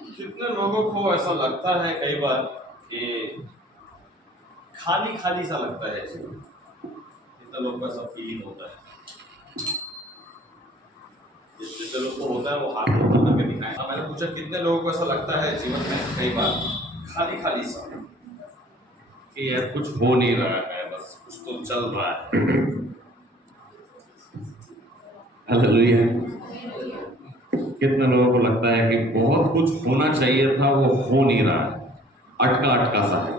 कितने लोगों को ऐसा लगता है कई बार कि खाली खाली सा लगता है जीवन। कितने लोग को ऐसा फीलिंग होता है? जितने लोग को होता है वो हाथ ऊपर करके दिखाएं। मैंने पूछा कितने लोगों को ऐसा लगता है जीवन में कई बार खाली खाली सा कि यार कुछ हो नहीं रहा है, बस कुछ तो चल रहा है। हालेलुया। कितने लोगों को लगता है कि बहुत कुछ होना चाहिए था, वो हो नहीं रहा है, अटका अटका सा है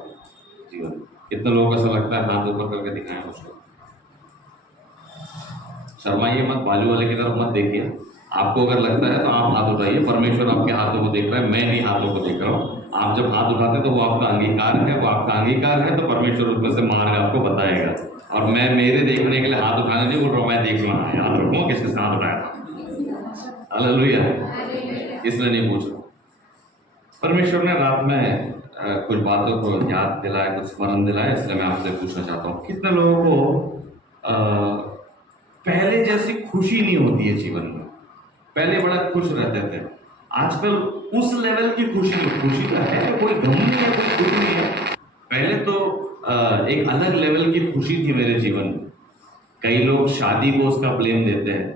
जीवन। कितने लोगों को ऐसा लगता है? हाथ ऊपर करके दिखाएं उसको। शर्माइए मत, बाजू वाले की तरफ मत देखिए। आपको अगर लगता है तो आप हाथ उठाइए। परमेश्वर आपके हाथों को देख रहा है, मैं नहीं हाथों को देख रहा हूँ। आप जब हाथ उठाते तो वो आपका अंगीकार है, वो आपका अंगीकार है, तो परमेश्वर उसमें से मार्ग आपको बताएगा। और मैं मेरे देखने के लिए हाथ उठाने नहीं बोल रहा हूँ, मैं देख रहा हूँ। याद रखूँ किसके साथ उठाया था। हालेलुया। इसलिए नहीं पूछ रहा। परमेश्वर ने रात में कुछ बातों को याद दिलाया, कुछ स्मरण दिलाया, इसलिए मैं आपसे पूछना चाहता हूँ कितने लोगों को पहले जैसी खुशी नहीं होती है जीवन में? पहले बड़ा खुश रहते थे, आजकल उस लेवल की खुशी नहीं। खुशी तो है, कोई गम नहीं है, कोई दुख नहीं है। पहले तो एक अलग लेवल की खुशी थी मेरे जीवन में। कई लोग शादी को उसका ब्लेम देते हैं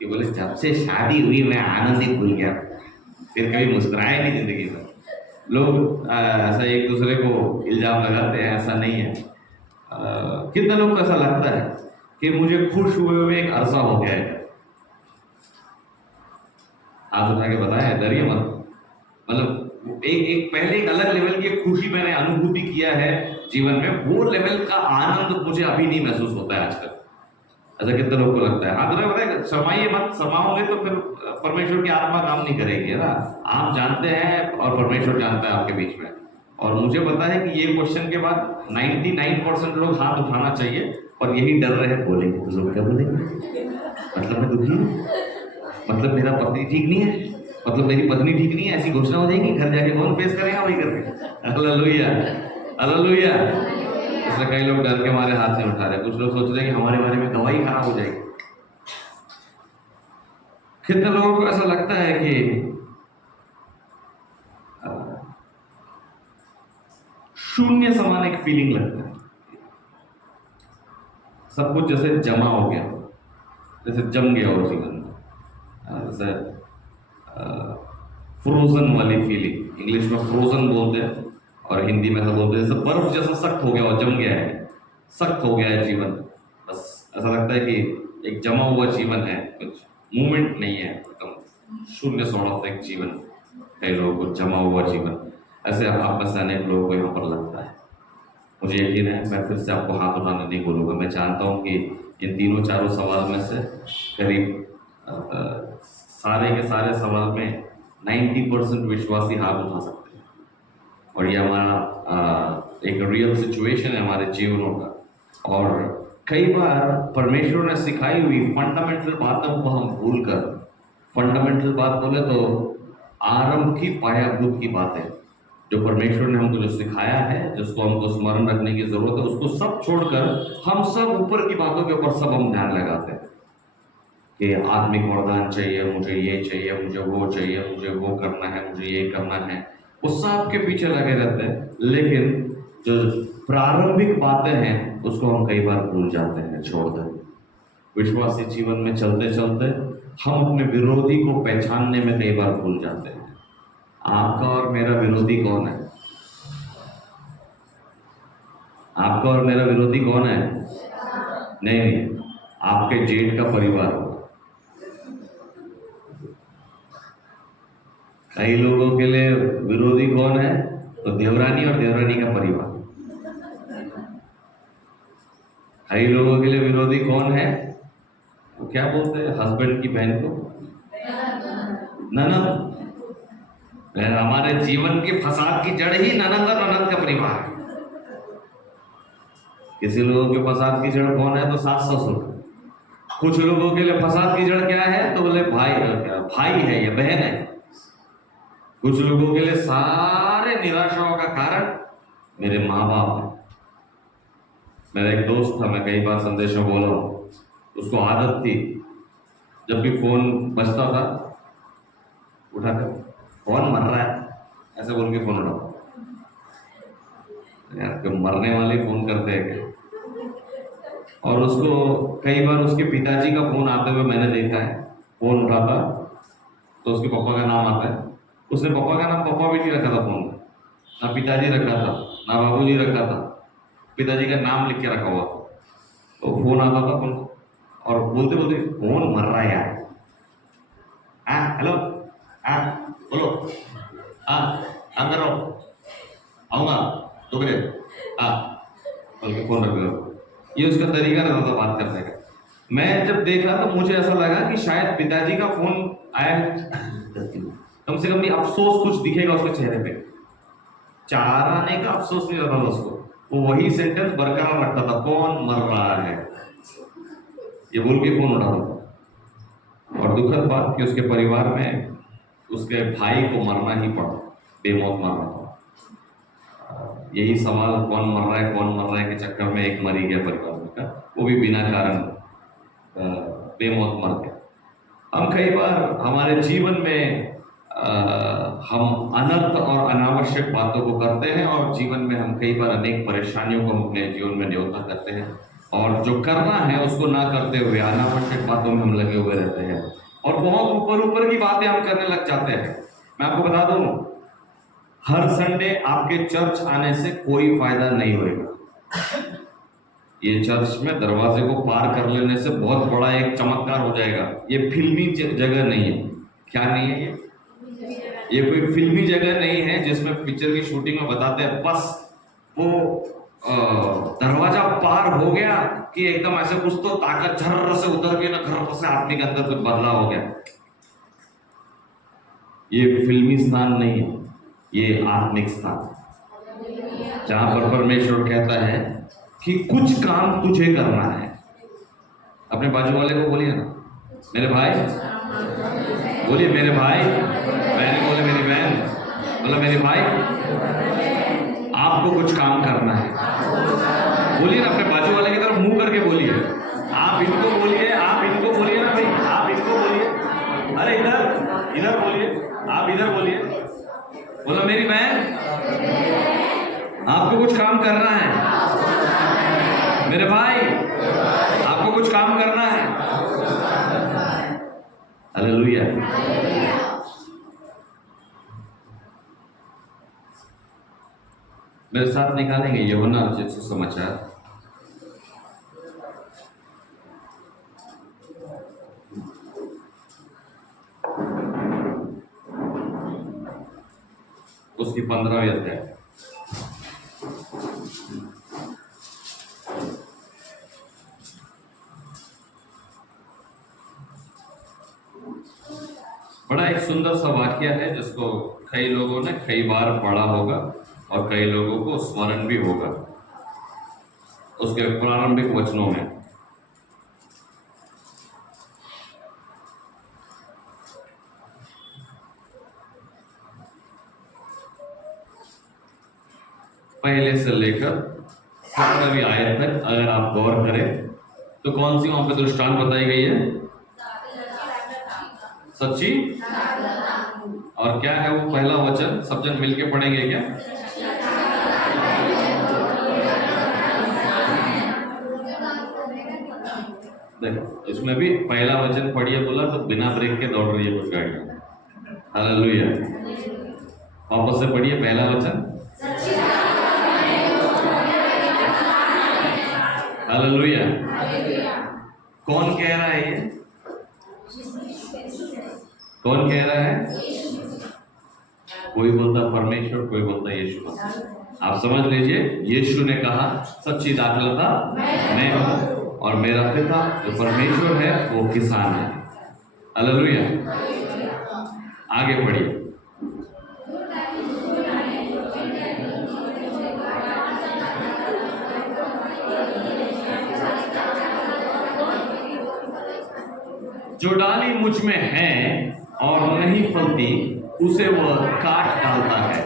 कि बोले जब से शादी हुई मैं आनंद ही भूल गया, फिर कभी मुस्कुराया नहीं जिंदगी में। लोग ऐसा एक दूसरे को इल्जाम लगाते हैं, ऐसा नहीं है। कितने लोग को ऐसा लगता है कि मुझे खुश हुए एक अरसा हो गया है? हाथ उठा के बताया, डरिए मत। मतलब एक एक पहले एक अलग लेवल की खुशी मैंने अनुभूति किया है जीवन में, वो लेवल का आनंद मुझे अभी नहीं महसूस होता है आजकल। ऐसा कितने लोग को लगता है? हाथ उठा के बताया, शर्माइए मत। शर्माओगे तो फिर परमेश्वर की आत्मा काम नहीं करेगी, है ना। आप जानते हैं और परमेश्वर जानता है आपके बीच में। और मुझे पता है कि ये क्वेश्चन के बाद 99% लोग हाथ उठाना चाहिए और यही डर रहे हैं, बोलेंगे तो लोग क्या बोलेंगे, मतलब मैं दुखी हूँ, मतलब मेरा पति ठीक नहीं है, मतलब मेरी पत्नी ठीक नहीं है, ऐसी घोषणा हो जाएगी। घर जाके कौन फेस करेगा? वही करके। Hallelujah, hallelujah. इसलिए कई लोग डर के मारे हाथ नहीं उठा रहे। कुछ लोग सोच रहे हैं कि हमारे बारे में दवाई खराब हो जाएगी। कितने लोगों को ऐसा लगता है कि शून्य समान एक फीलिंग लगता है, सब कुछ जैसे जमा हो गया, जैसे जम गया हो जीवन में। जैसे फ्रोजन वाली फीलिंग, इंग्लिश में फ्रोजन बोलते हैं और हिंदी में ऐसा बोलते हैं जैसे बर्फ जैसा सख्त हो गया और जम गया है, सख्त हो गया है जीवन। बस ऐसा लगता है कि एक जमा हुआ जीवन है, कुछ मूवमेंट नहीं है, एकदम शून्य सौड़ा एक जीवन। कई लोगों को जमा हुआ जीवन, ऐसे आप में से अनेक लोगों को यहाँ पर लगता है। मुझे यकीन है, मैं फिर से आपको हाथ उठाने नहीं बोलूँगा। मैं जानता हूँ कि इन तीनों चारों सवाल में से करीब सारे के सारे सवाल में 90% विश्वासी हाथ उठा सकते हैं। और ये हमारा एक रियल सिचुएशन है हमारे जीवनों का। और कई बार परमेश्वर ने सिखाई हुई फंडामेंटल बातों को हम भूल कर, फंडामेंटल बात बोले तो आरंभ की पायाभूत की बातें, जो परमेश्वर ने हमको जो सिखाया है, जिसको हमको स्मरण रखने की जरूरत है, उसको सब छोड़कर हम सब ऊपर की बातों के ऊपर सब हम ध्यान लगाते हैं कि आत्मिक वरदान चाहिए, मुझे ये चाहिए, मुझे वो चाहिए, मुझे वो करना है, मुझे ये करना है, वो सब के पीछे लगे रहते हैं। लेकिन जो प्रारंभिक बातें हैं उसको हम कई बार भूल जाते हैं, छोड़ देते हैं। विश्वासी जीवन में चलते चलते हम अपने विरोधी को पहचानने में कई बार भूल जाते हैं। आपका और मेरा विरोधी कौन है? आपका और मेरा विरोधी कौन है? नहीं, आपके जेठ का परिवार हो। कई लोगों के लिए विरोधी कौन है? तो देवरानी और देवरानी का परिवार। कई लोगों के लिए विरोधी कौन है? वो क्या बोलते हैं हस्बैंड की बहन को? ननद। हमारे जीवन के फसाद की जड़ ही ननद और ननद का परिवार है। किसी लोगों के फसाद की जड़ कौन है? तो सास ससुर। कुछ लोगों के लिए फसाद की जड़ क्या है? तो बोले भाई है या बहन है। कुछ लोगों के लिए सारे निराशाओं का कारण मेरे माँ बाप है। मेरा एक दोस्त था, मैं कई बार संदेश में बोला हूँ, उसको आदत थी जब भी फोन बजता था उठाकर, कौन मर रहा है, ऐसे बोल के फोन उठाओ। यार क्यों मरने वाले फोन करते हैं क्या? और उसको कई बार उसके पिताजी का फोन आते हुए मैंने देखा है। फोन उठाता तो उसके पापा का नाम आता है। उसने पापा का नाम पापा भी नहीं रखा था फोन में, ना पिताजी रखा था, ना बाबूजी रखा था, पिताजी का नाम लिख के रखा हुआ था। तो फोन आता था फोन, और बोलते बोलते फोन मर रहा है यार। हाँ हेलो, हाँ बोलो, हाँ काम कर रहा हूँ, आऊँगा 2 बजे, हाँ बोल के फोन रख दो। ये उसका तरीका रहता था बात करने का। मैं जब देखा तो मुझे ऐसा लगा कि शायद पिताजी का फोन आया, कम से कम भी अफसोस कुछ दिखेगा उसके चेहरे पे। चार आने का अफसोस नहीं रहता था उसको, वो वही सेंटेंस बरकरार रखता था, कौन मर रहा है, ये बोल के फोन उठाता था। और दुखद बात कि उसके परिवार में उसके भाई को मरना ही पड़ा, बेमौत मरना पड़ा। यही सवाल कौन मर रहा है कौन मर रहा है के चक्कर में एक मरी गया परिवार में का, वो भी बिना कारण बेमौत मर गया। हम कई बार हमारे जीवन में हम अनर्थ और अनावश्यक बातों को करते हैं, और जीवन में हम कई बार अनेक परेशानियों को हम अपने जीवन में न्योता करते हैं, और जो करना है उसको ना करते हुए अनावश्यक बातों में हम लगे हुए रहते हैं, और बहुत ऊपर ऊपर की बातें हम करने लग जाते हैं। मैं आपको बता दूं, हर संडे आपके चर्च आने से कोई फायदा नहीं होगा। ये चर्च में दरवाजे को पार कर लेने से बहुत बड़ा एक चमत्कार हो जाएगा। ये फिल्मी जगह नहीं है। क्या नहीं है ये कोई फिल्मी जगह नहीं है जिसमें पिक्चर की शूटिंग में बताते हैं बस वो दरवाजा पार हो गया कि एकदम ऐसे कुछ तो ताकत झर्र से उतर के ना घर से आदमी के अंदर कुछ बदलाव हो गया। ये फिल्मी स्थान नहीं है, ये आत्मिक स्थान, जहां पर परमेश्वर कहता है कि कुछ काम तुझे करना है। अपने बाजू वाले को बोलिए ना, मेरे भाई, बोलिए मेरे भाई, बहन बोले मेरी बहन, बोला मेरे भाई, आपको कुछ काम करना है। बोलिए ना अपने बाजू वाले की तरफ मुंह करके बोलिए। आप इनको बोलिए, आप इनको बोलिए ना भाई, आप इनको बोलिए। अरे इधर इधर बोलिए, आप इधर बोलिए। बोला मेरी बहन, आपको कुछ काम करना है। मेरे भाई, आपको कुछ काम करना है। हालेलुया। मेरे साथ निकालेंगे यूहन्ना रचित सुसमाचार, उसकी 15वीं अध्याय। बड़ा एक सुंदर सा वाक्य है जिसको कई लोगों ने कई बार पढ़ा होगा और कई लोगों को स्मरण भी होगा। उसके प्रारंभिक वचनों में पहले से लेकर 17वीं आयत तक अगर आप गौर करें तो कौन सी वहां पे दृष्टांत बताई गई है? सच्ची। और क्या है वो पहला वचन? सब जन मिलके पढ़ेंगे क्या? देखो इसमें भी पहला वचन पढ़िए बोला तो बिना ब्रेक के दौड़ रही है कुछ गाड़ी। हालेलुया। वापस से पढ़िए पहला वचन। हालेलुया। कौन कह रहा है ये? कौन कह रहा है? कोई बोलता परमेश्वर, कोई बोलता यीशु। आप समझ लीजिए, यीशु ने कहा सच्ची दाखलता मैं हूं और मेरा पिता जो परमेश्वर है वो किसान है। हालेलुया। आगे पढ़िए। जो डाली मुझ में है और नहीं फलती उसे वह काट डालता है,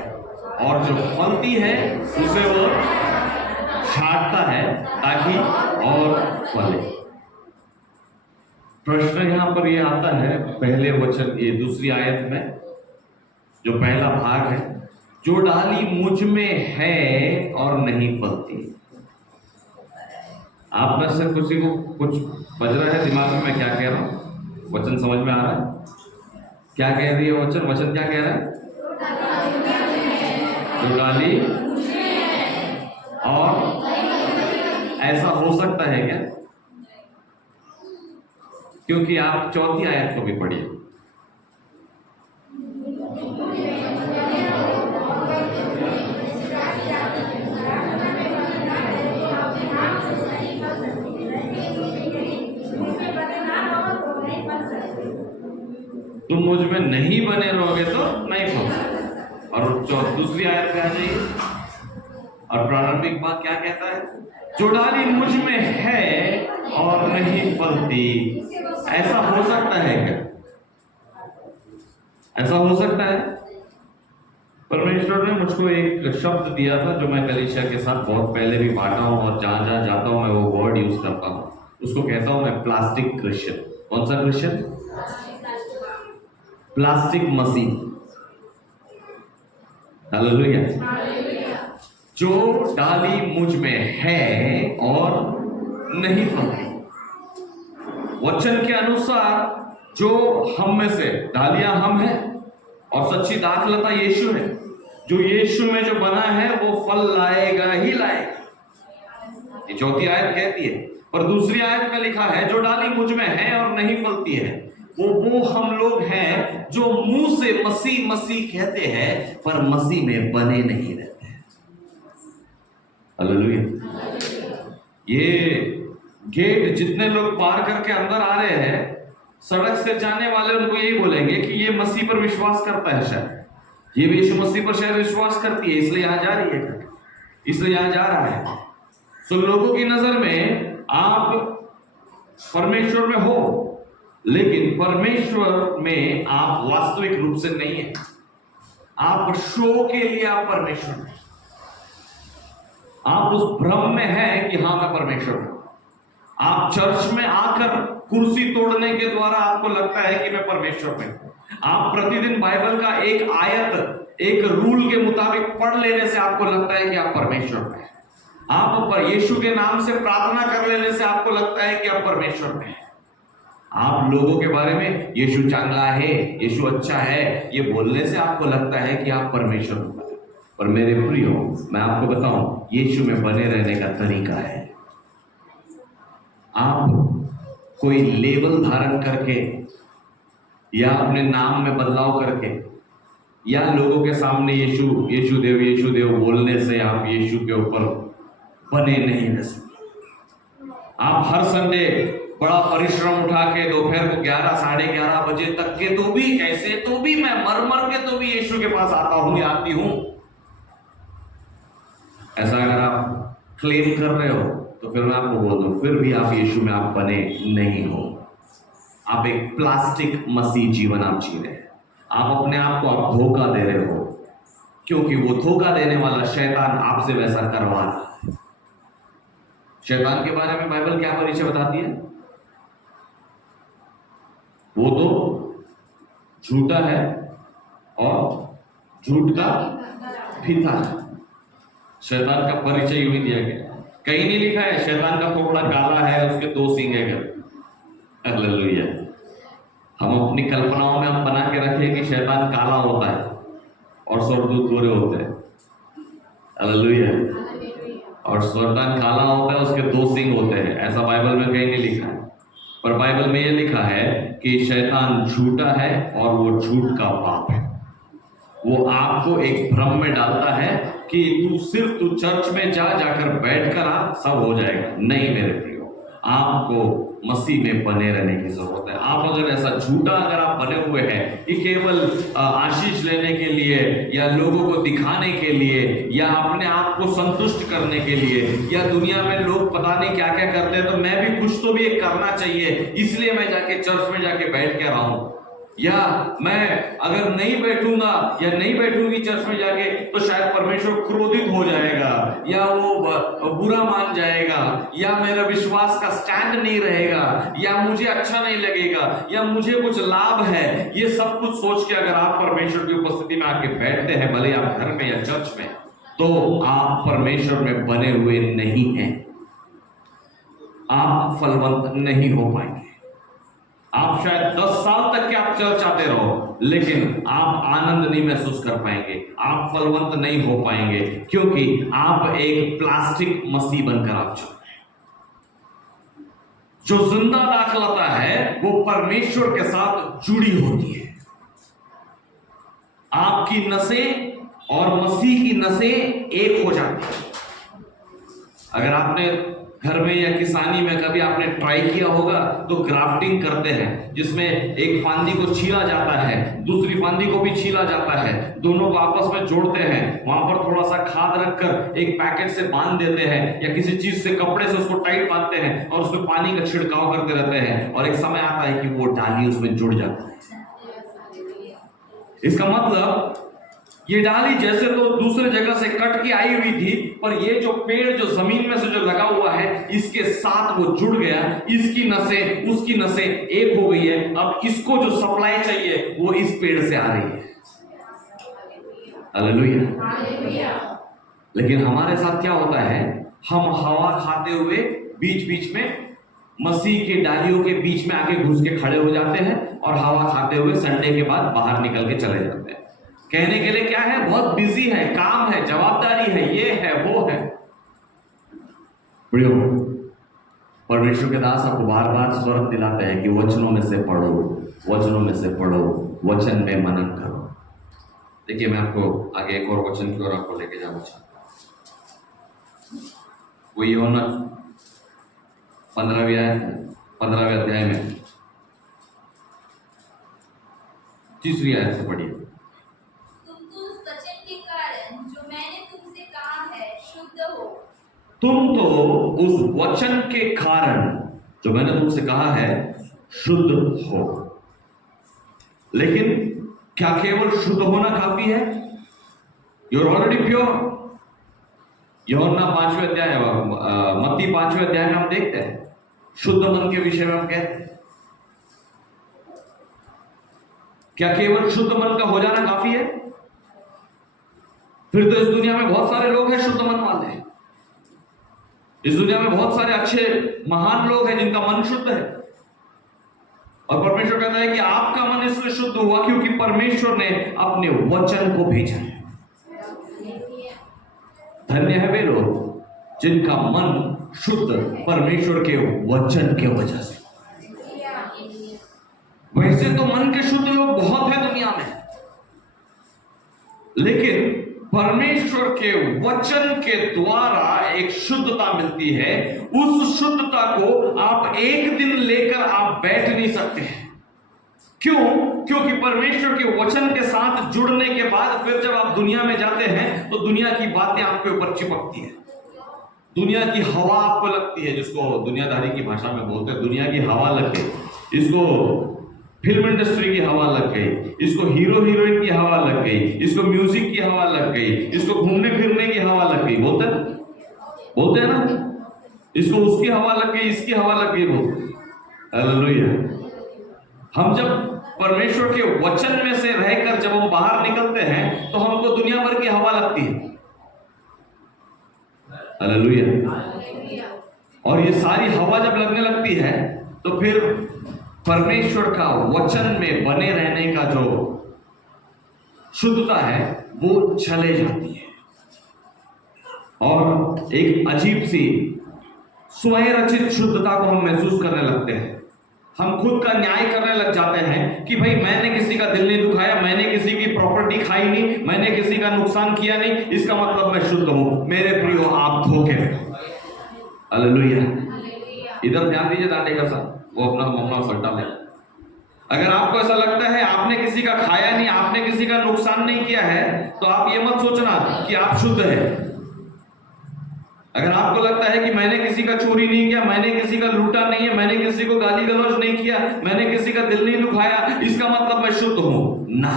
और जो फलती है उसे वह छांटता है ताकि और फले। प्रश्न यहां पर यह आता है, पहले वचन ये दूसरी आयत में जो पहला भाग है जो डाली मुझ में है और नहीं फलती। आप में से किसी को कुछ बज रहा है दिमाग में मैं क्या कह रहा हूं? वचन समझ में आ रहा है? क्या कह रही है वचन? वचन क्या कह रहा है? जो डाली और ऐसा हो सकता है क्या? क्योंकि आप चौथी आयत को भी पढ़िए। तुम मुझ में नहीं बने रहोगे तो नहीं फलोगे। और दूसरी आयत पे आ जाइए और प्रारंभिक बात क्या कहता है? जो डाली मुझ में है और नहीं फलती। ऐसा हो सकता है क्या? ऐसा हो सकता है? परमेश्वर ने मुझको एक शब्द दिया था जो मैं कलीसिया के साथ बहुत पहले भी बांटा हूं और जहां जहां जाता हूं मैं वो वर्ड यूज करता हूं। उसको कहता हूं मैं प्लास्टिक क्रिश्चियन। कौन सा क्रिश्चियन? प्लास्टिक मसीह। हालेलुया। जो डाली मुझ में है और नहीं फलती। वचन के अनुसार जो हम में से डालियां हम हैं और सच्ची दाखलता यीशु है। जो यीशु में जो बना है वो फल लाएगा ही लाएगा। ये चौथी आयत कहती है। और दूसरी आयत में लिखा है जो डाली मुझ में है और नहीं फलती है वो हम लोग हैं जो मुंह से मसीह मसीह कहते हैं पर मसीह में बने नहीं रहते हैं। हालेलुया। ये गेट जितने लोग पार करके अंदर आ रहे हैं, सड़क से जाने वाले उनको यही बोलेंगे कि ये मसीह पर विश्वास करता है, शायद ये भी यीशु मसीह पर शायद विश्वास करती है, इसलिए यहां जा रही है, इसलिए यहां जा रहा है। तो लोगों की नजर में आप परमेश्वर में हो, लेकिन परमेश्वर में आप वास्तविक रूप से नहीं है। आप शो के लिए आप परमेश्वर में, आप उस भ्रम में हैं कि हां मैं परमेश्वर हूं। आप चर्च में आकर कुर्सी तोड़ने के द्वारा आपको लगता है कि मैं परमेश्वर में हूं। आप प्रतिदिन बाइबल का एक आयत एक रूल के मुताबिक पढ़ लेने से आपको लगता है कि आप परमेश्वर में हैं। आप पर यीशु के नाम से प्रार्थना कर लेने से आपको लगता है कि आप परमेश्वर में हैं। आप लोगों के बारे में यीशु चांगला है, यीशु अच्छा है, ये बोलने से आपको लगता है कि आप परमेश्वर में। पर मेरे प्रियो, मैं आपको बताऊं, यीशु में बने रहने का तरीका है। आप कोई लेबल धारण करके या अपने नाम में बदलाव करके या लोगों के सामने यीशु यीशु देव बोलने से आप यीशु के ऊपर बने नहीं रह सकते। आप हर संडे बड़ा परिश्रम उठा के दोपहर को 11 साढ़े 11 बजे तक के तो भी ऐसे तो भी मैं मर के तो भी यीशु के पास आता हूं या आती हूं, ऐसा अगर आप क्लेम कर रहे हो तो फिर मैं आपको बोल दूं, फिर भी आप यीशु में आप बने नहीं हो। आप एक प्लास्टिक मसीह जीवन आप जी रहे हैं। आप अपने आप को आप धोखा दे रहे हो, क्योंकि वो धोखा देने वाला शैतान आपसे वैसा करवा रहा है। शैतान के बारे में बाइबल क्या परिचय बताती है? वो तो झूठा है और झूठ का पिता है। शैतान का परिचय यूं ही दिया गया, कहीं नहीं लिखा है शैतान का थोड़ा काला है, उसके 2 सींग है। हालेलुया। हम अपनी कल्पनाओं में हम बना के रखें कि शैतान काला होता है और स्वर्गदूत गोरे होते हैं। हालेलुया। और शैतान काला होता है, उसके 2 सींग होते हैं, ऐसा बाइबल में कहीं नहीं लिखा है। पर बाइबल में यह लिखा है कि शैतान झूठा है और वो झूठ का बाप है। वो आपको एक भ्रम में डालता है कि तू चर्च में जाकर बैठकर आ, सब हो जाएगा। नहीं मेरे प्रियो, आपको मसीह में बने रहने की जरूरत है। आप अगर ऐसा झूठा अगर आप बने हुए हैं कि केवल आशीष लेने के लिए या लोगों को दिखाने के लिए या अपने आप को संतुष्ट करने के लिए या दुनिया में लोग पता नहीं क्या क्या करते हैं तो मैं भी कुछ तो भी एक करना चाहिए, इसलिए मैं जाके चर्च में जाके बैठ के रहा हूं, या मैं अगर नहीं बैठूंगा या नहीं बैठूंगी चर्च में जाके तो शायद परमेश्वर क्रोधित हो जाएगा, या वो बुरा मान जाएगा, या मेरा विश्वास का स्टैंड नहीं रहेगा, या मुझे अच्छा नहीं लगेगा, या मुझे कुछ लाभ है। ये सब कुछ सोच के अगर आप परमेश्वर की उपस्थिति में आके बैठते हैं, भले आप घर में या चर्च में, तो आप परमेश्वर में बने हुए नहीं हैं। आप फलवंत नहीं हो पाएंगे। आप शायद 10 साल तक के आप चर्च आते रहो, लेकिन आप आनंद नहीं महसूस कर पाएंगे, आप फलवंत नहीं हो पाएंगे, क्योंकि आप एक प्लास्टिक मसीह बनकर आप चल रहे हैं। जो जिंदा दाखलता है वो परमेश्वर के साथ जुड़ी होती है। आपकी नसें और मसीह की नसें एक हो जाती हैं। अगर आपने घर में या किसानी में कभी आपने ट्राई किया होगा तो ग्राफ्टिंग करते हैं, जिसमें एक फांदी को छीला जाता है, दूसरी फांदी को भी छीला जाता है, दोनों को आपस में जोड़ते हैं, वहां पर थोड़ा सा खाद रखकर एक पैकेट से बांध देते हैं या किसी चीज से कपड़े से उसको टाइट बांधते हैं और उसमें पानी का छिड़काव करते रहते हैं, और एक समय आता है कि वो डाली उसमें जुड़ जाता है। इसका मतलब ये डाली जैसे तो दूसरे जगह से कट के आई हुई थी, पर ये जो पेड़ जो जमीन में से जो लगा हुआ है इसके साथ वो जुड़ गया, इसकी नसें उसकी नसें एक हो गई है। अब इसको जो सप्लाई चाहिए वो इस पेड़ से आ रही है। हालेलुया। लेकिन हमारे साथ क्या होता है, हम हवा खाते हुए बीच बीच में मसीह के डालियों के बीच में आके घुस के खड़े हो जाते हैं और हवा खाते हुए संडे के बाद बाहर निकल के चले जाते हैं। कहने के लिए क्या है, बहुत बिजी है, काम है, जवाबदारी है, ये है वो है। प्रियो, परमेश्वर के दास आपको बार बार स्मरण दिलाते हैं कि वचनों में से पढ़ो, वचनों में से पढ़ो, वचन में मनन करो। देखिए, मैं आपको आगे एक और वचन की ओर आपको लेके जाना चाहता हूं। वो यूहन्ना 15वें अध्याय में 3री आयत से पढ़िए। तुम तो उस वचन के कारण जो मैंने तुमसे कहा है शुद्ध हो। लेकिन क्या केवल शुद्ध होना काफी है? You are already pure. यूहन्ना 5वें अध्याय, मत्ती 5वें अध्याय में हम देखते हैं शुद्ध मन के विषय में हम कहते हैं, क्या केवल शुद्ध मन का हो जाना काफी है? फिर तो इस दुनिया में बहुत सारे लोग हैं शुद्ध मन वाले। इस दुनिया में बहुत सारे अच्छे महान लोग हैं जिनका मन शुद्ध है, और परमेश्वर कहता है कि आपका मन इसलिए शुद्ध हुआ क्योंकि परमेश्वर ने अपने वचन को भेजा है। धन्य है वे लोग जिनका मन शुद्ध परमेश्वर के वचन के वजह से। वैसे तो मन के शुद्ध लोग बहुत हैं दुनिया में, लेकिन परमेश्वर के वचन के द्वारा एक शुद्धता मिलती है। उस शुद्धता को आप एक दिन लेकर आप बैठ नहीं सकते हैं। क्यों? क्योंकि परमेश्वर के वचन के साथ जुड़ने के बाद फिर जब आप दुनिया में जाते हैं तो दुनिया की बातें आपके ऊपर चिपकती है, दुनिया की हवा आपको लगती है, जिसको दुनियादारी की भाषा में बोलते हैं दुनिया की हवा लग गई। इसको फिल्म इंडस्ट्री की हवा लग गई, इसको हीरो हीरोइन की हवा लग गई, इसको म्यूजिक की हवा लग गई, इसको घूमने फिरने की हवा लग गई, बोलते हैं ना, इसको उसकी हवा लग गई, इसकी हवा लग गई, बोलते। हालेलुया। हम जब परमेश्वर के वचन में से रहकर जब हम बाहर निकलते हैं तो हमको दुनिया भर की हवा लगती है। हालेलुया। और ये सारी हवा जब लगने लगती है तो फिर परमेश्वर का वचन में बने रहने का जो शुद्धता है वो चले जाती है, और एक अजीब सी स्वयं रचित शुद्धता को हम महसूस करने लगते हैं। हम खुद का न्याय करने लग जाते हैं कि भाई मैंने किसी का दिल नहीं दुखाया, मैंने किसी की प्रॉपर्टी खाई नहीं, मैंने किसी का नुकसान किया नहीं, इसका मतलब मैं शुद्ध हूं। मेरे प्रियो, आप धोखे में। हालेलुया। इधर ध्यान दीजिए दांडे का साथ, वो अपना सट्टा ले। अगर आपको ऐसा लगता है आपने किसी का खाया नहीं, आपने किसी का नुकसान नहीं किया है, तो आप ये मत सोचना कि आप शुद्ध है। अगर आपको लगता है कि मैंने किसी का चोरी नहीं किया, मैंने किसी का लूटा नहीं है, मैंने किसी को गाली गलौज नहीं किया, मैंने किसी का दिल नहीं दुखाया, इसका मतलब मैं शुद्ध हूं ना।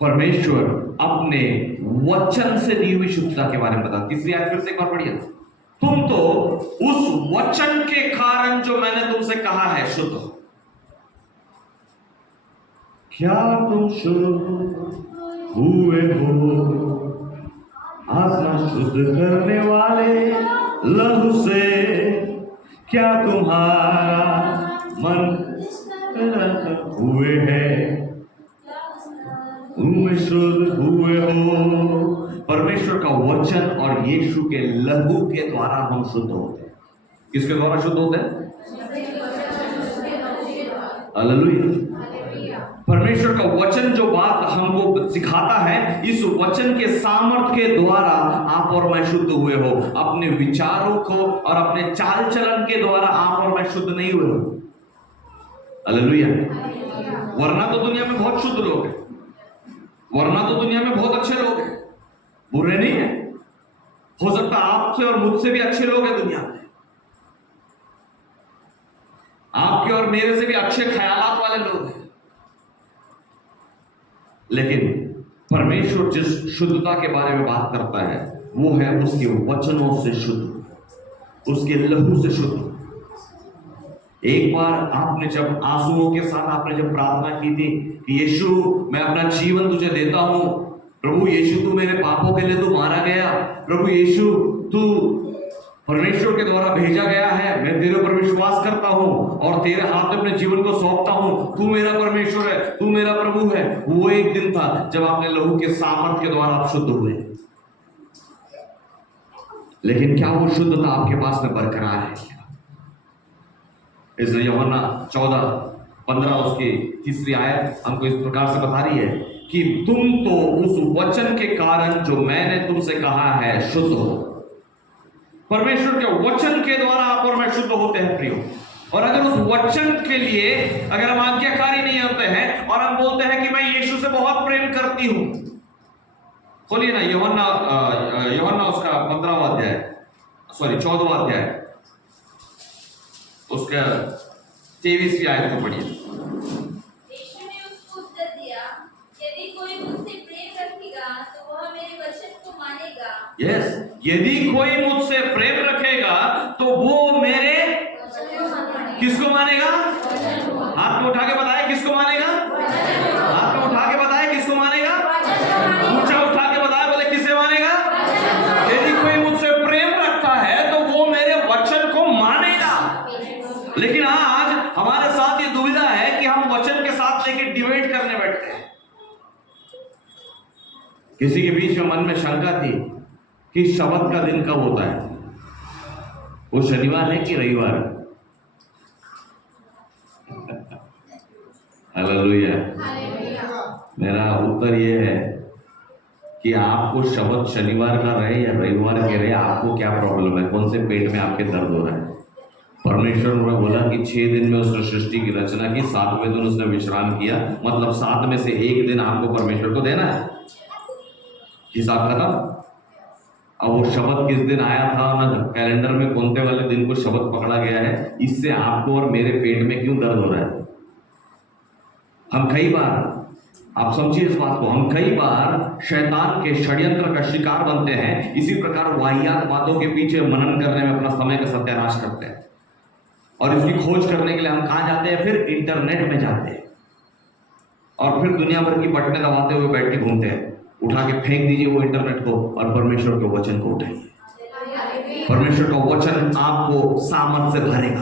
परमेश्वर अपने वचन से दी हुई शुद्धता के बारे में बता। तीसरी आयत फिर से एक बार पढ़िए। तुम तो उस वचन के कारण जो मैंने तुमसे कहा है शुद्ध हो। क्या तुम शुद्ध हुए हो आत्मा शुद्ध करने वाले लहू से? क्या तुम्हारा मन हुए है, तुम शुद्ध हुए हो। परमेश्वर का वचन और यीशु के लहू के द्वारा हम शुद्ध होते हैं। किसके द्वारा शुद्ध होते हैं? हालेलुया। परमेश्वर का वचन जो बात हमको सिखाता है, इस वचन के सामर्थ के द्वारा आप और मैं शुद्ध हुए हो। अपने विचारों को और अपने चाल चलन के द्वारा आप और मैं शुद्ध नहीं हुए हो। हालेलुया। वरना तो दुनिया में बहुत शुद्ध लोग हैं, वरना तो दुनिया में बहुत अच्छे लोग हैं, बुरे नहीं है। हो सकता आपसे और मुझसे भी अच्छे लोग हैं दुनिया में, आपके और मेरे से भी अच्छे ख्यालात वाले लोग हैं, लेकिन परमेश्वर जिस शुद्धता के बारे में बात करता है वो है उसके वचनों से शुद्ध, उसके लहू से शुद्ध। एक बार आपने जब आंसुओं के साथ आपने जब प्रार्थना की थी कि यीशु मैं अपना जीवन तुझे देता हूं, प्रभु यीशु तू मेरे पापों के लिए तू मारा गया, प्रभु यीशु तू परमेश्वर के द्वारा भेजा गया है, मैं तेरे ऊपर विश्वास करता हूं और तेरे हाथ में अपने जीवन को सौंपता हूं, तू मेरा परमेश्वर है, तू मेरा प्रभु है। वो एक दिन था जब आपने लहू के सामर्थ के द्वारा आप शुद्ध हुए। लेकिन क्या वो शुद्धता आपके पास में बरकरार है क्या? इसलिए यूहन्ना 14:15 उसकी तीसरी आयत हमको इस प्रकार से बता रही है कि तुम तो उस वचन के कारण जो मैंने तुमसे कहा है शुद्ध हो। परमेश्वर के वचन के द्वारा आप और मैं शुद्ध होते हैं प्रियो। और अगर उस वचन के लिए अगर हम आज्ञाकारी नहीं होते हैं और हम बोलते हैं कि मैं यीशु से बहुत प्रेम करती हूं, खोलिए ना यूहन्ना उसका 15वां अध्याय, 14वां अध्याय, उसका 23वीं आयत को पढ़िए। यीशु ने उसको उत्तर दिया, यदि कोई मुझसे प्रेम रखेगा तो वह मेरे वचन को मानेगा। यस, यदि कोई मुझसे प्रेम रखेगा तो वो मेरे किसको मानेगा? हाथ में उठा के बताए किसको मानेगा? हाथ में उठा के बताए किसको मानेगा? ऊंचा उठा के बताए, बोले किसे मानेगा? यदि कोई मुझसे प्रेम रखता है तो वो मेरे वचन को मानेगा। लेकिन आज हमारे साथ ये दुविधा है कि हम वचन के साथ लेके डिबेट करने बैठते हैं। किसी के बीच में मन में शंका थी कि शब्द का दिन कब होता है, वो शनिवार है कि रविवार है? हालेलुया। मेरा उत्तर यह है कि आपको शब्द शनिवार का रहे या रविवार के रहे, आपको क्या प्रॉब्लम है? कौन से पेट में आपके दर्द हो रहा है? परमेश्वर ने बोला कि 6 दिन में उसने सृष्टि की रचना की, 7वें दिन उसने विश्राम किया, मतलब 7 में से 1 दिन आपको परमेश्वर को देना है। हिसाब खत्म। अब वो शब्द किस दिन आया था ना कैलेंडर में कौनते वाले दिन को शब्द पकड़ा गया है, इससे आपको और मेरे पेट में क्यों दर्द हो रहा है? हम कई बार, आप समझिए इस बात को, हम कई बार शैतान के षड्यंत्र का शिकार बनते हैं। इसी प्रकार वाहियात बातों के पीछे मनन करने में अपना समय का सत्यानाश करते हैं और इसकी खोज करने के लिए हम कहां जाते हैं? फिर इंटरनेट में जाते हैं और फिर दुनिया भर की बटनें दबाते हुए बैठ के घूमते हैं। उठा के फेंक दीजिए वो इंटरनेट को और परमेश्वर के वचन को उठाइए। परमेश्वर का वचन आपको सामर्थ से भरेगा,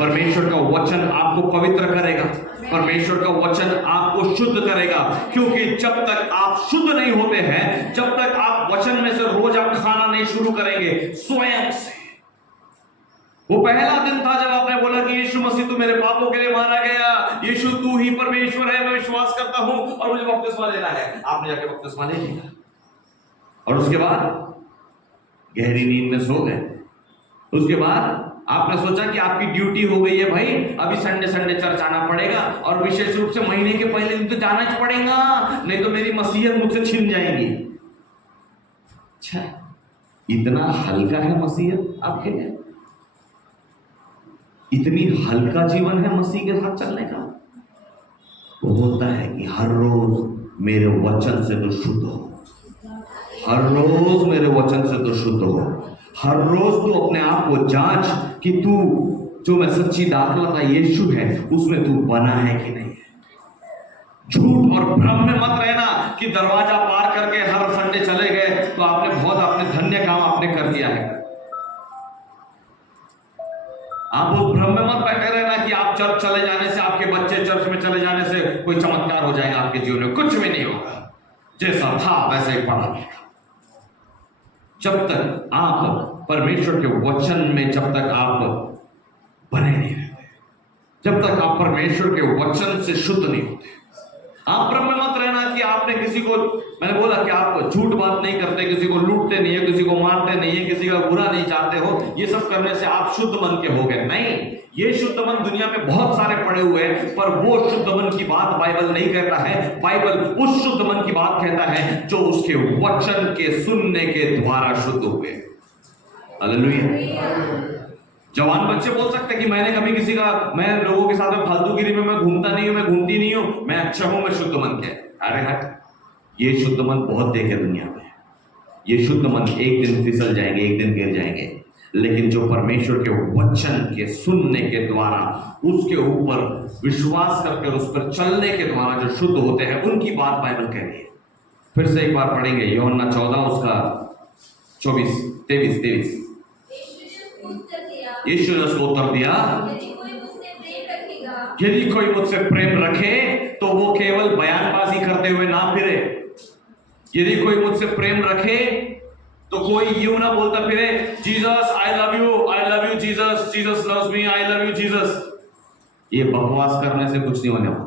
परमेश्वर का वचन आपको पवित्र करेगा, परमेश्वर का वचन आपको शुद्ध करेगा। क्योंकि जब तक आप शुद्ध नहीं होते हैं, जब तक आप वचन में से रोज आप खाना नहीं शुरू करेंगे स्वयं से। वो पहला दिन था जब आपने बोला कि यीशु मसीह तू मेरे पापों के लिए मारा गया, यीशु तू ही परमेश्वर है, मैं विश्वास करता हूं और मुझे बपतिस्मा लेना है। आपने जाके बपतिस्मा ले लिया और उसके बाद गहरी नींद में सो गए। उसके बाद आपने सोचा कि आपकी ड्यूटी हो गई है भाई, अभी संडे संडे चर्च आना पड़ेगा और विशेष रूप से महीने के पहले दिन तो जाना ही पड़ेगा, नहीं तो मेरी मसीहत मुझसे छिन जाएगी। अच्छा, इतना हल्का है मसीहत आपके लिए, इतनी हल्का जीवन है मसीह के साथ चलने का। वो बोलता है कि हर रोज मेरे वचन से तो शुद्ध हो, हर रोज मेरे वचन से तो शुद्ध हो, हर रोज तू अपने आप को जांच कि तू जो मैं सच्ची दाखलता यीशु है उसमें तू बना है कि नहीं। झूठ और भ्रम में मत रहना कि दरवाजा पार करके हर संडे चले गए तो आपने धन्य काम आपने कर दिया है। आप उस भ्रम में मत बैठे रहना कि आप चर्च चले जाने से, आपके बच्चे चर्च में चले जाने से कोई चमत्कार हो जाएगा आपके जीवन में। कुछ भी नहीं होगा, जैसा था वैसे ही पड़ा रहेगा। जब तक आप परमेश्वर के वचन में, जब तक आप बने नहीं रहते, जब तक आप परमेश्वर के वचन से शुद्ध नहीं होते, आप भ्रम में मत रहना कि आपने किसी को, मैंने बोला कि आप झूठ बात नहीं करते, किसी को लूटते नहीं है, किसी को मारते नहीं है, किसी का बुरा नहीं चाहते हो, ये सब करने से आप शुद्ध मन के हो गए। नहीं, ये शुद्ध मन दुनिया में बहुत सारे पड़े हुए हैं, पर वो शुद्ध मन की बात बाइबल नहीं कहता है। बाइबल उस शुद्ध मन की बात कहता है जो उसके वचन के सुनने के द्वारा शुद्ध हुए। हालेलुया। जवान बच्चे बोल सकते कि मैंने कभी किसी का, मैं लोगों के साथ में फालतूगिरी में मैं घूमता नहीं हूं, मैं घूमती नहीं हूं, मैं अच्छा हूं, मैं शुद्ध मन के। अरे हट, ये शुद्ध मन बहुत देखे दुनिया में। ये शुद्ध मन एक दिन फिसल जाएंगे, एक दिन गिर जाएंगे, लेकिन जो परमेश्वर के वचन के सुनने के द्वारा, उसके ऊपर विश्वास करके और उस पर चलने के द्वारा जो शुद्ध होते हैं, उनकी बात बाइबल कह रही है। फिर से एक बार पढ़ेंगे, यूहन्ना 14 उसका 23। यीशु ने उसको उत्तर दिया, यदि कोई मुझसे प्रेम रखे तो वो केवल बयानबाजी करते हुए ना फिरे। यदि कोई मुझसे प्रेम रखे तो कोई यूं ना बोलता फिरे, Jesus I love you Jesus, Jesus loves me, I love you Jesus. ये बकवास करने से कुछ नहीं होने वाला।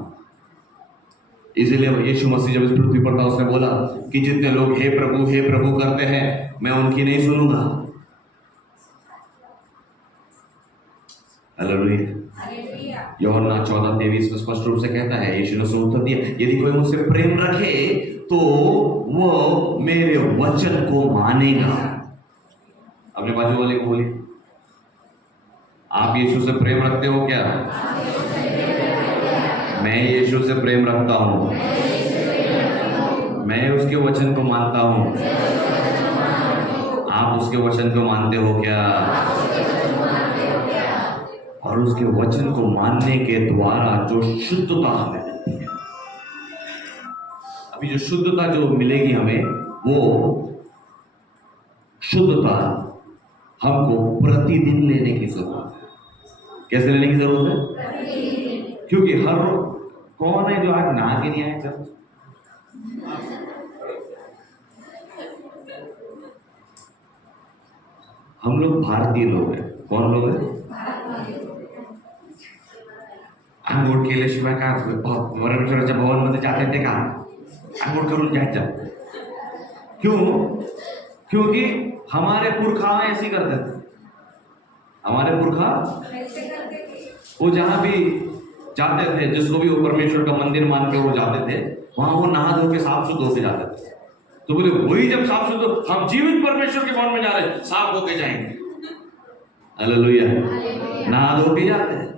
इसीलिए यीशु मसीह जब इस पृथ्वी पर था, उसने बोला कि जितने लोग हे प्रभु करते हैं, मैं उनकी नहीं सुनूंगा। हालेलुया। यूहन्ना 14:23 में स्पष्ट रूप से कहता है, यीशु ने उसको उत्तर दिया, यदि कोई मुझसे प्रेम रखे तो वो मेरे वचन को मानेगा। अपने बाजू वाले को बोलिए, आप यीशु से प्रेम रखते हो क्या? मैं यीशु से प्रेम रखता हूं, मैं उसके वचन को मानता हूं। आप उसके वचन को मानते हो क्या? और उसके वचन को मानने के द्वारा जो शुद्धता हमें मिलती है, अभी जो शुद्धता जो मिलेगी हमें, वो शुद्धता हमको प्रतिदिन लेने की जरूरत है। कैसे लेने की जरूरत है? क्योंकि हर कौन है जो आज नहा के नहीं आए चर्च? हम लोग भारतीय लोग हैं। कौन लोग हैं? आंघोळ केल्याशिवाय काय परमेश्वराच्या भवनमध्ये जाता येते का? आंघोळ करून जायचं। क्यों? क्योंकि हमारे पुरखा ऐसी करते थे। हमारे पुरखा वो जहां भी जाते थे, जिसको भी वो परमेश्वर का मंदिर मान के वो जाते थे, वहां वो नहा धो के साफ शुद्ध होके जाते थे। तो बोले वही जब साफ शुद्ध, हम जीवित परमेश्वर के भवन में जा रहे हैं, साफ होके जाएंगे। हालेलुया। नहा धो के जाते हैं।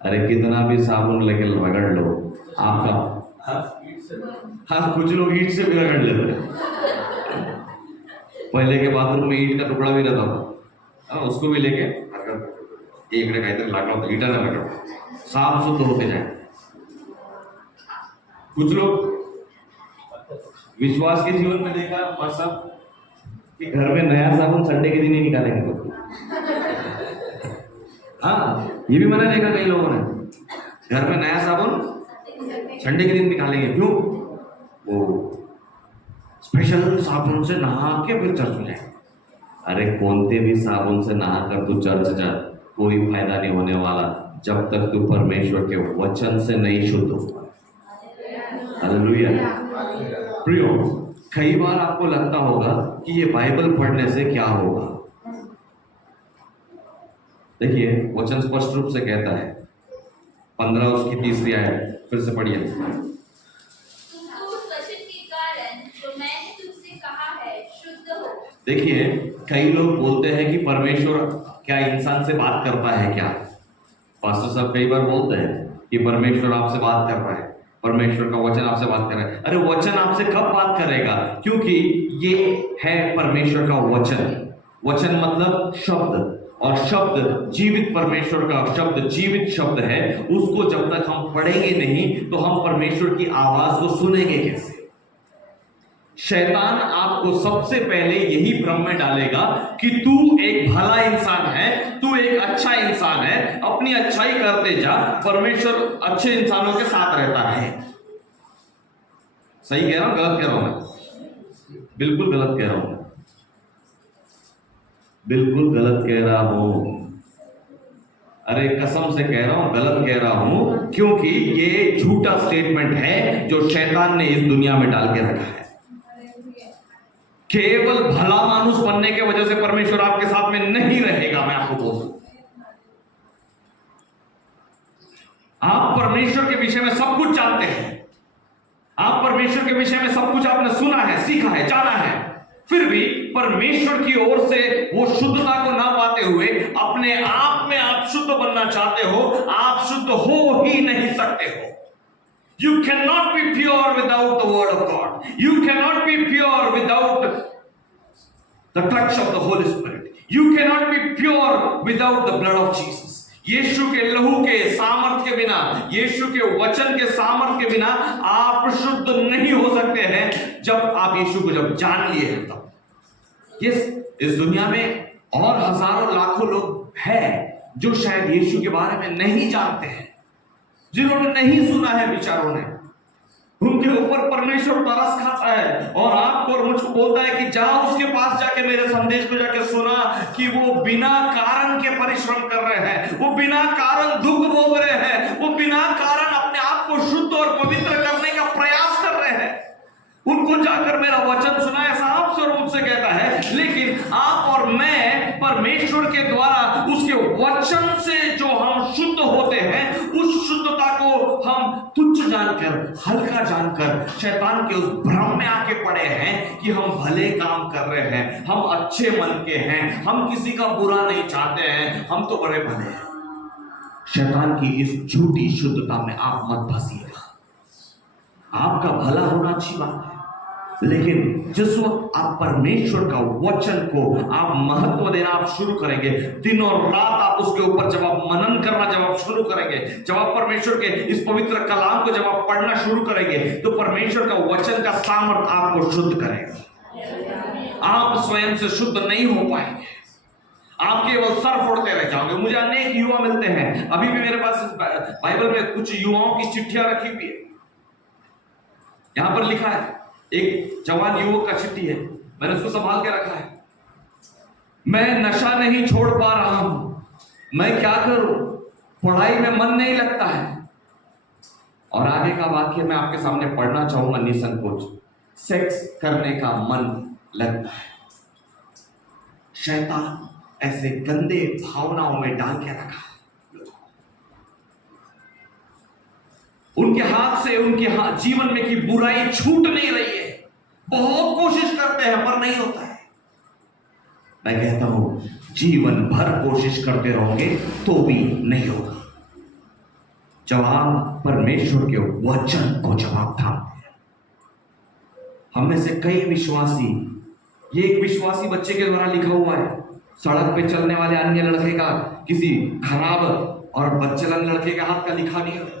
अरे कितना भी साबुन लेके रगड़ लो, आपका हाँ कुछ लोग ईंट से भी रगड़ लेते हैं। पहले के बाथरूम में ईंट का टुकड़ा भी रहता था, उसको भी लेके एक ने कहते लाकड़ा होता, ईटा ना रगड़, साफ शुद्ध होते जाए। कुछ लोग विश्वास के जीवन में देखा मासा कि घर में नया साबुन संडे के दिन ही निकालेंगे तो। हाँ, ये भी मैंने देखा कई लोगों ने, घर में नया साबुन संडे के दिन निकालेंगे। क्यों? वो स्पेशल साबुन से नहा के फिर चर्च में जाएंगे। अरे कोणते भी साबुन से नहा कर तू चर्च जा, कोई फायदा नहीं होने वाला जब तक तू परमेश्वर के वचन से नहीं शुद्ध होगा। हालेलुया। प्रियो, कई बार आपको लगता होगा कि ये बाइबल पढ़ने से क्या होगा। देखिए वचन स्पष्ट रूप से कहता है, 15 उसकी 3री आयत, फिर से पढ़िए। देखिए, कई लोग बोलते हैं कि परमेश्वर क्या इंसान से बात करता है क्या? पास्टर साहब कई बार बोलते हैं कि परमेश्वर आपसे बात कर रहा है, परमेश्वर का वचन आपसे बात कर रहा है। अरे वचन आपसे कब बात करेगा? क्योंकि ये है परमेश्वर का वचन। वचन मतलब शब्द, और शब्द जीवित, परमेश्वर का शब्द जीवित शब्द है। उसको जब तक हम पढ़ेंगे नहीं तो हम परमेश्वर की आवाज को सुनेंगे कैसे? शैतान आपको सबसे पहले यही भ्रम में डालेगा कि तू एक भला इंसान है, तू एक अच्छा इंसान है, अपनी अच्छाई करते जा, परमेश्वर अच्छे इंसानों के साथ रहता है। सही कह रहा हूं, गलत कह रहा हूं मैं? बिल्कुल गलत कह रहा हूं, बिल्कुल गलत कह रहा हूं। अरे कसम से कह रहा हूं, गलत कह रहा हूं, क्योंकि ये झूठा स्टेटमेंट है जो शैतान ने इस दुनिया में डाल के रखा है। केवल भला मानुष बनने के वजह से परमेश्वर आपके साथ में नहीं रहेगा। मैं आपको बोल दूं, आप परमेश्वर के विषय में सब कुछ जानते हैं, आप परमेश्वर के विषय में सब कुछ आपने सुना है, सीखा है, जाना है, फिर भी परमेश्वर की ओर से वो शुद्धता को ना पाते हुए अपने आप में आप शुद्ध बनना चाहते हो। आप शुद्ध हो ही नहीं सकते हो। You cannot be pure without the word of God. You cannot be pure without the touch of the Holy Spirit. You cannot be pure without the blood of Jesus. यीशु के लहू के सामर्थ के बिना, यीशु के वचन के सामर्थ के बिना आप शुद्ध नहीं हो सकते हैं। जब आप यीशु को जब जान लिए हैं तब। इस दुनिया में और हजारों लाखों लोग हैं जो शायद यीशु के बारे में नहीं जानते हैं, जिन्होंने नहीं सुना है, विचारों ने, उनके ऊपर परमेश्वर तरस खाता है और आपको और मुझको बोलता है कि जाओ उसके पास जाके मेरे संदेश को जाके सुना कि वो बिना कारण के परिश्रम कर रहे हैं, वो बिना कारण दुख भोग रहे हैं, वो बिना कारण अपने आप को शुद्ध और पवित्र करने का प्रयास कर रहे हैं। उनको जाकर मेरा वचन सुना, ऐसा आपसे और मुझसे कहता है। लेकिन आप और मैं परमेश्वर के द्वारा उसके वचन से जो हम शुद्ध होते हैं, उस शुद्धता को हम तुच्छ जानकर, हल्का जानकर शैतान के उस भ्रम में आके पड़े हैं कि हम भले काम कर रहे हैं, हम अच्छे मन के हैं, हम किसी का बुरा नहीं चाहते हैं, हम तो बड़े भले हैं। शैतान की इस झूठी शुद्धता में आप मत फंसिएगा। आपका भला होना अच्छी बात है, लेकिन जिस वक्त आप परमेश्वर का वचन को आप महत्व देना आप शुरू करेंगे, दिन और रात आप उसके ऊपर जब आप मनन करना जब आप शुरू करेंगे, जब आप परमेश्वर के इस पवित्र कलाम को जब आप पढ़ना शुरू करेंगे, तो परमेश्वर का वचन का सामर्थ आपको शुद्ध करेगा। आप स्वयं से शुद्ध नहीं हो पाएंगे, आप केवल सर फोड़ते रह जाओगे। मुझे अनेक युवा मिलते हैं, अभी भी मेरे पास बाइबल में कुछ युवाओं की चिट्ठियां रखी हुई है। यहां पर लिखा है, एक जवान युवक का चिट्ठी है, मैंने उसको संभाल के रखा है। मैं नशा नहीं छोड़ पा रहा हूं, मैं क्या करूं, पढ़ाई में मन नहीं लगता है। और आगे का वाक्य मैं आपके सामने पढ़ना चाहूंगा निसंकोच। सेक्स करने का मन लगता है। शैतान ऐसे गंदे भावनाओं में डाल के रखा है। उनके हाथ से उनके जीवन में की बुराई छूट नहीं रही है। बहुत कोशिश करते हैं पर नहीं होता है। मैं कहता हूं जीवन भर कोशिश करते रहोगे तो भी नहीं होगा। जब आप परमेश्वर के वचन को जवाब थामते हैं, हम में से कई विश्वासी, ये एक विश्वासी बच्चे के द्वारा लिखा हुआ है, सड़क पे चलने वाले अन्य लड़के का, किसी खराब और बच्चेलन लड़के के हाथ का लिखा नहीं है।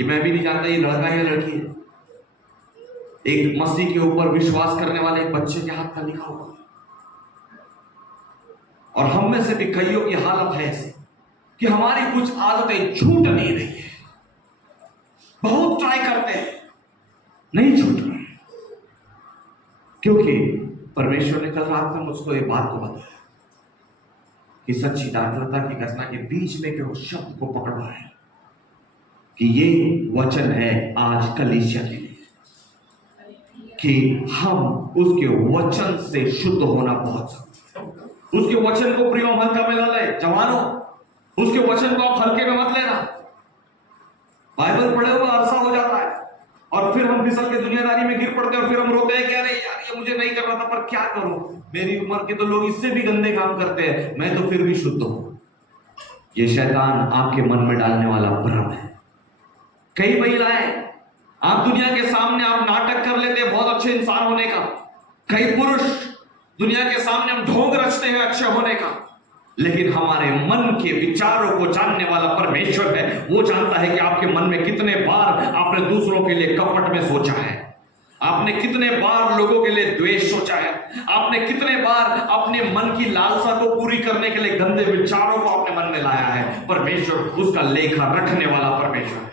ये मैं भी नहीं जानता ये लड़का है या लड़की है। एक मसीह के ऊपर विश्वास करने वाले एक बच्चे के हाथ का लिखा हुआ। और हम में से भी कईयों की हालत है ऐसी कि हमारी कुछ आदतें छूट नहीं रही है। बहुत ट्राई करते हैं, नहीं छूट रही, क्योंकि परमेश्वर ने कल रात में मुझको ये बात को बताया कि सच्ची दाखलता की घटना के बीच में के उस शब्द को पकड़वा है कि ये वचन है आज कलीसिया के लिए, कि हम उसके वचन से शुद्ध होना बहुत जरूरी है। उसके वचन को प्रियो हल्का में ना ले। जवानों, उसके वचन को आप हल्के में मत लेना। बाइबल पढ़े हुआ अरसा हो जाता है और फिर हम फिसल के दुनियादारी में गिर पड़ते हैं और फिर हम रोते हैं कि अरे यार ये मुझे नहीं करना था, पर क्या करूं, मेरी उम्र के तो लोग इससे भी गंदे काम करते हैं, मैं तो फिर भी शुद्ध हूं। ये शैतान आपके मन में डालने वाला भ्रम है। कई महिलाएं, आप दुनिया के सामने आप नाटक कर लेते हैं बहुत अच्छे इंसान होने का। कई पुरुष, दुनिया के सामने हम ढोंग रचते हैं अच्छे होने का, लेकिन हमारे मन के विचारों को जानने वाला परमेश्वर है। वो जानता है कि आपके मन में कितने बार आपने दूसरों के लिए कपट में सोचा है, आपने कितने बार लोगों के लिए द्वेष सोचा है, आपने कितने बार अपने मन की लालसा को पूरी करने के लिए गंदे विचारों को अपने मन में लाया है। परमेश्वर उसका लेखा रखने वाला परमेश्वर है,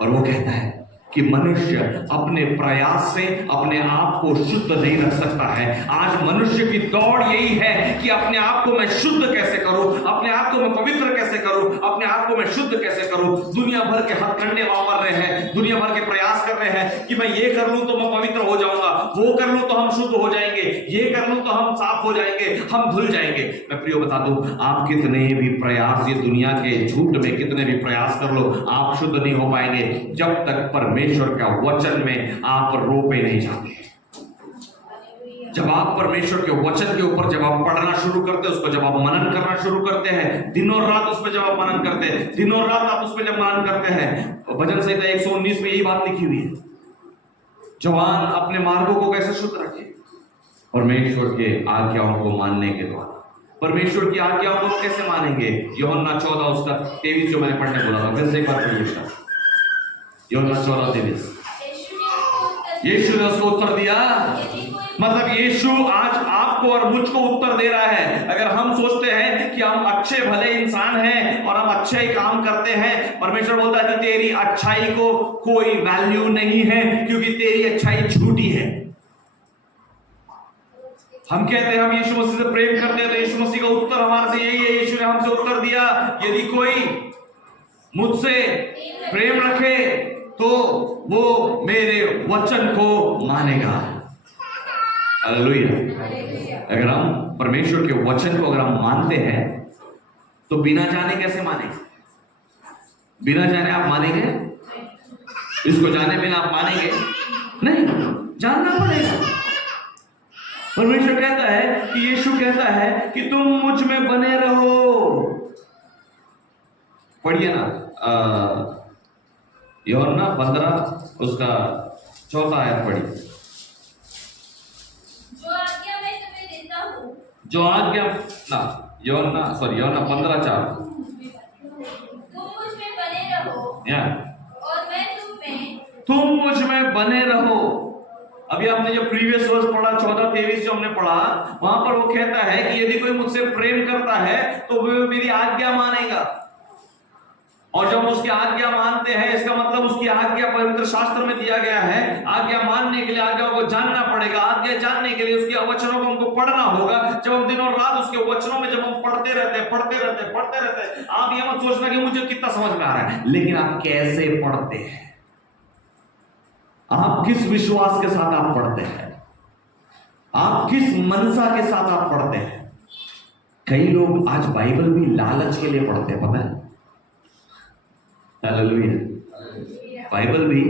और वो कहता है कि मनुष्य अपने प्रयास से अपने आप को शुद्ध नहीं रख सकता है। आज मनुष्य की दौड़ यही है कि अपने आप को मैं शुद्ध कैसे करूं, अपने आप को मैं पवित्र कैसे करूं, अपने आप को मैं शुद्ध कैसे करूं। दुनिया भर के हथकंडे वापर रहे हैं, दुनिया भर के प्रयास कर रहे हैं कि मैं ये कर लूं तो मैं पवित्र हो जाऊंगा, वो कर लूं तो हम शुद्ध हो जाएंगे, ये कर लूं तो हम साफ हो जाएंगे, हम धुल जाएंगे। मैं प्रियो बता दूं, आप कितने भी प्रयास ये दुनिया के झूठ में कितने भी प्रयास कर लो, आप शुद्ध नहीं हो पाएंगे जब तक परमेश्वर का वचन में आप रोपे नहीं जाते। जब आप परमेश्वर के वचन के ऊपर जब आप पढ़ना शुरू करते हैं, उसको जब आप मनन करना शुरू करते हैं, दिनों रात उस पर जब आप मनन करते हैं, दिनों रात आप उस पर जब मनन करते हैं, भजन संहिता 119 में यही बात लिखी हुई है, जवान अपने मार्गों को कैसे शुद्ध रखे, परमेश्वर के आज्ञाओं को मानने के द्वारा। परमेश्वर की आज्ञाओं को कैसे मानेंगे? यूहन्ना 14 उसका 23 जो मैंने पढ़ने बोला था, फिर से एक बार पढ़िए। यूहन्ना 14:23। यीशु ने उसको उत्तर दिया, मतलब यीशु आज आपको और मुझको उत्तर दे रहा है। अगर हम सोचते हैं कि हम अच्छे भले इंसान हैं और हम अच्छे ही काम करते हैं, परमेश्वर बोलता है कि तेरी अच्छाई को कोई वैल्यू नहीं है, क्योंकि तेरी अच्छाई झूठी है। हम कहते हैं हम यीशु मसीह से प्रेम करते हैं, तो यीशु मसीह का उत्तर हमारे से यही है। यीशु ने हमसे उत्तर दिया, यदि कोई मुझसे प्रेम रखे तो वो मेरे वचन को मानेगा। हालेलुया। अगर हम परमेश्वर के वचन को अगर हम मानते हैं तो बिना जाने कैसे मानेंगे? बिना जाने आप मानेंगे? इसको जाने बिना आप मानेंगे नहीं, जानना पड़ेगा। परमेश्वर कहता है कि यीशु कहता है कि तुम मुझ में बने रहो। पढ़िए ना, यूहन्ना 15 उसका 4 आयत पढ़िए। जो आज्ञा मैं तुम्हें देता हूं, जो आज्ञा ना, यूहन्ना 15:4। तुम मुझ में बने रहो या और मैं तुम में। तुम मुझ में बने रहो। अभी आपने जो प्रीवियस वर्स पढ़ा 14:23 जो हमने पढ़ा, वहां पर वो कहता है कि यदि कोई मुझसे प्रेम करता है तो वो मेरी आज्ञा मानेगा। और जब हम उसकी आज्ञा मानते हैं, इसका मतलब उसकी आज्ञा पवित्र शास्त्र में दिया गया है। आज्ञा मानने के लिए आज्ञा को जानना पड़ेगा, आज्ञा जानने के लिए उसके वचनों को हमको पढ़ना होगा। जब हम दिनों रात उसके वचनों में जब हम पढ़ते रहते हैं, आप ये मत सोचना कि मुझे कितना समझ में आ रहा है, लेकिन आप कैसे पढ़ते हैं, आप किस विश्वास के साथ आप पढ़ते हैं, आप किस मनसा के साथ आप पढ़ते हैं। कई लोग आज बाइबल भी लालच के लिए पढ़ते हैं, पता है? हालेलुया। बाइबल भी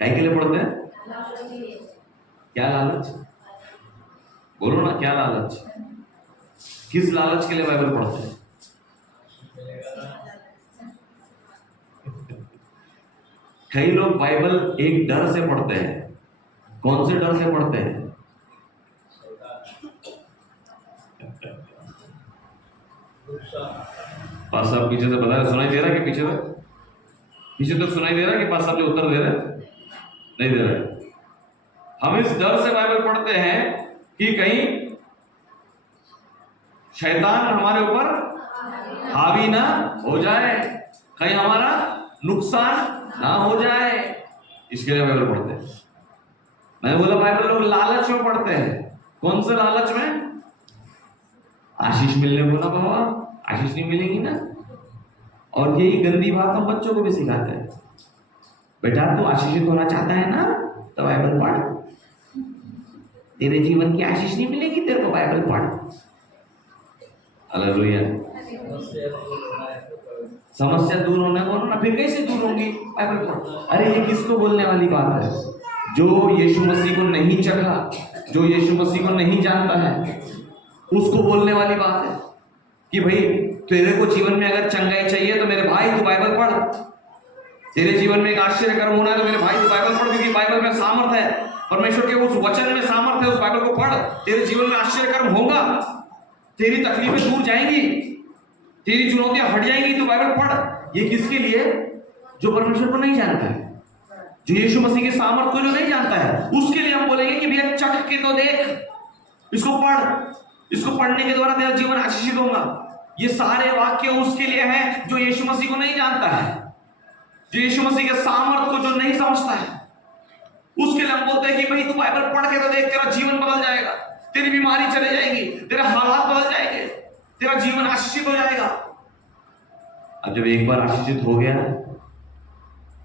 क्या के लिए पढ़ते हैं? क्या लालच? बोलो ना, क्या लालच? किस लालच के लिए बाइबल पढ़ते हैं? कई लोग बाइबल एक डर से पढ़ते हैं। कौन से डर से पढ़ते हैं? पास साहब पीछे से बता रहे, सुनाई दे रहा है कि पीछे तक सुनाई दे रहा है कि पास साहब जो उत्तर दे रहे हैं? नहीं दे रहे। हम इस डर से बाइबल पढ़ते हैं कि कहीं शैतान हमारे ऊपर हावी ना हो जाए, कहीं हमारा नुकसान ना हो जाए, इसके लिए बाइबल पढ़ते हैं। मैंने बोला बाइबल लोग लालच में पढ़ते हैं। कौन से लालच में? आशीष मिलने को ना बाबा, आशीष नहीं मिलेगी ना। और यही गंदी बात हम बच्चों को भी सिखाते हैं। बेटा तू आशीषित होना चाहता है ना, तो बाइबल पढ़, तेरे जीवन की आशीष नहीं मिलेगी, तेरे को बाइबल पढ़। हालेलुया। समस्या दूर होने को ना, फिर कैसे दूर होंगी? बाइबल पढ़। अरे ये किसको बोलने वाली बात है? जो यीशु मसीह को नहीं चखा, जो यीशु मसीह को नहीं जानता है, उसको बोलने वाली बात है कि भाई तेरे को जीवन में अगर चंगाई चाहिए तो मेरे भाई तू बाइबल पढ़, तेरे जीवन में एक आश्चर्य कर्म होना है तो मेरे भाई तू बाइबल पढ़, क्योंकि बाइबल में सामर्थ है, परमेश्वर के उस वचन में सामर्थ है, उस बाइबल को पढ़, तेरे जीवन में आश्चर्य कर्म होगा, तेरी तकलीफें दूर जाएंगी, तेरी चुनौतियां हट जाएंगी, तो बाइबल पढ़। ये किसके लिए? जो परमेश्वर को नहीं जानता है, जो यीशु मसीह के सामर्थ को जो नहीं जानता है, उसके लिए हम बोलेंगे कि भैया चख के तो देख, इसको पढ़, इसको पढ़ने के द्वारा तेरा जीवन आशीषित होगा। ये सारे वाक्य उसके लिए हैं जो यीशु मसीह को नहीं जानता है, जो यीशु मसीह के सामर्थ को जो नहीं समझता है, उसके लिए हम बोलते हैं कि भाई तू बाइबल पढ़ के तो देख, तेरा जीवन बदल जाएगा, तेरी बीमारी चले जाएगी, तेरे हालात बदल जाएंगे, तेरा जीवन आशीषित हो जाएगा। अब जब एक बार आशीषित हो गया,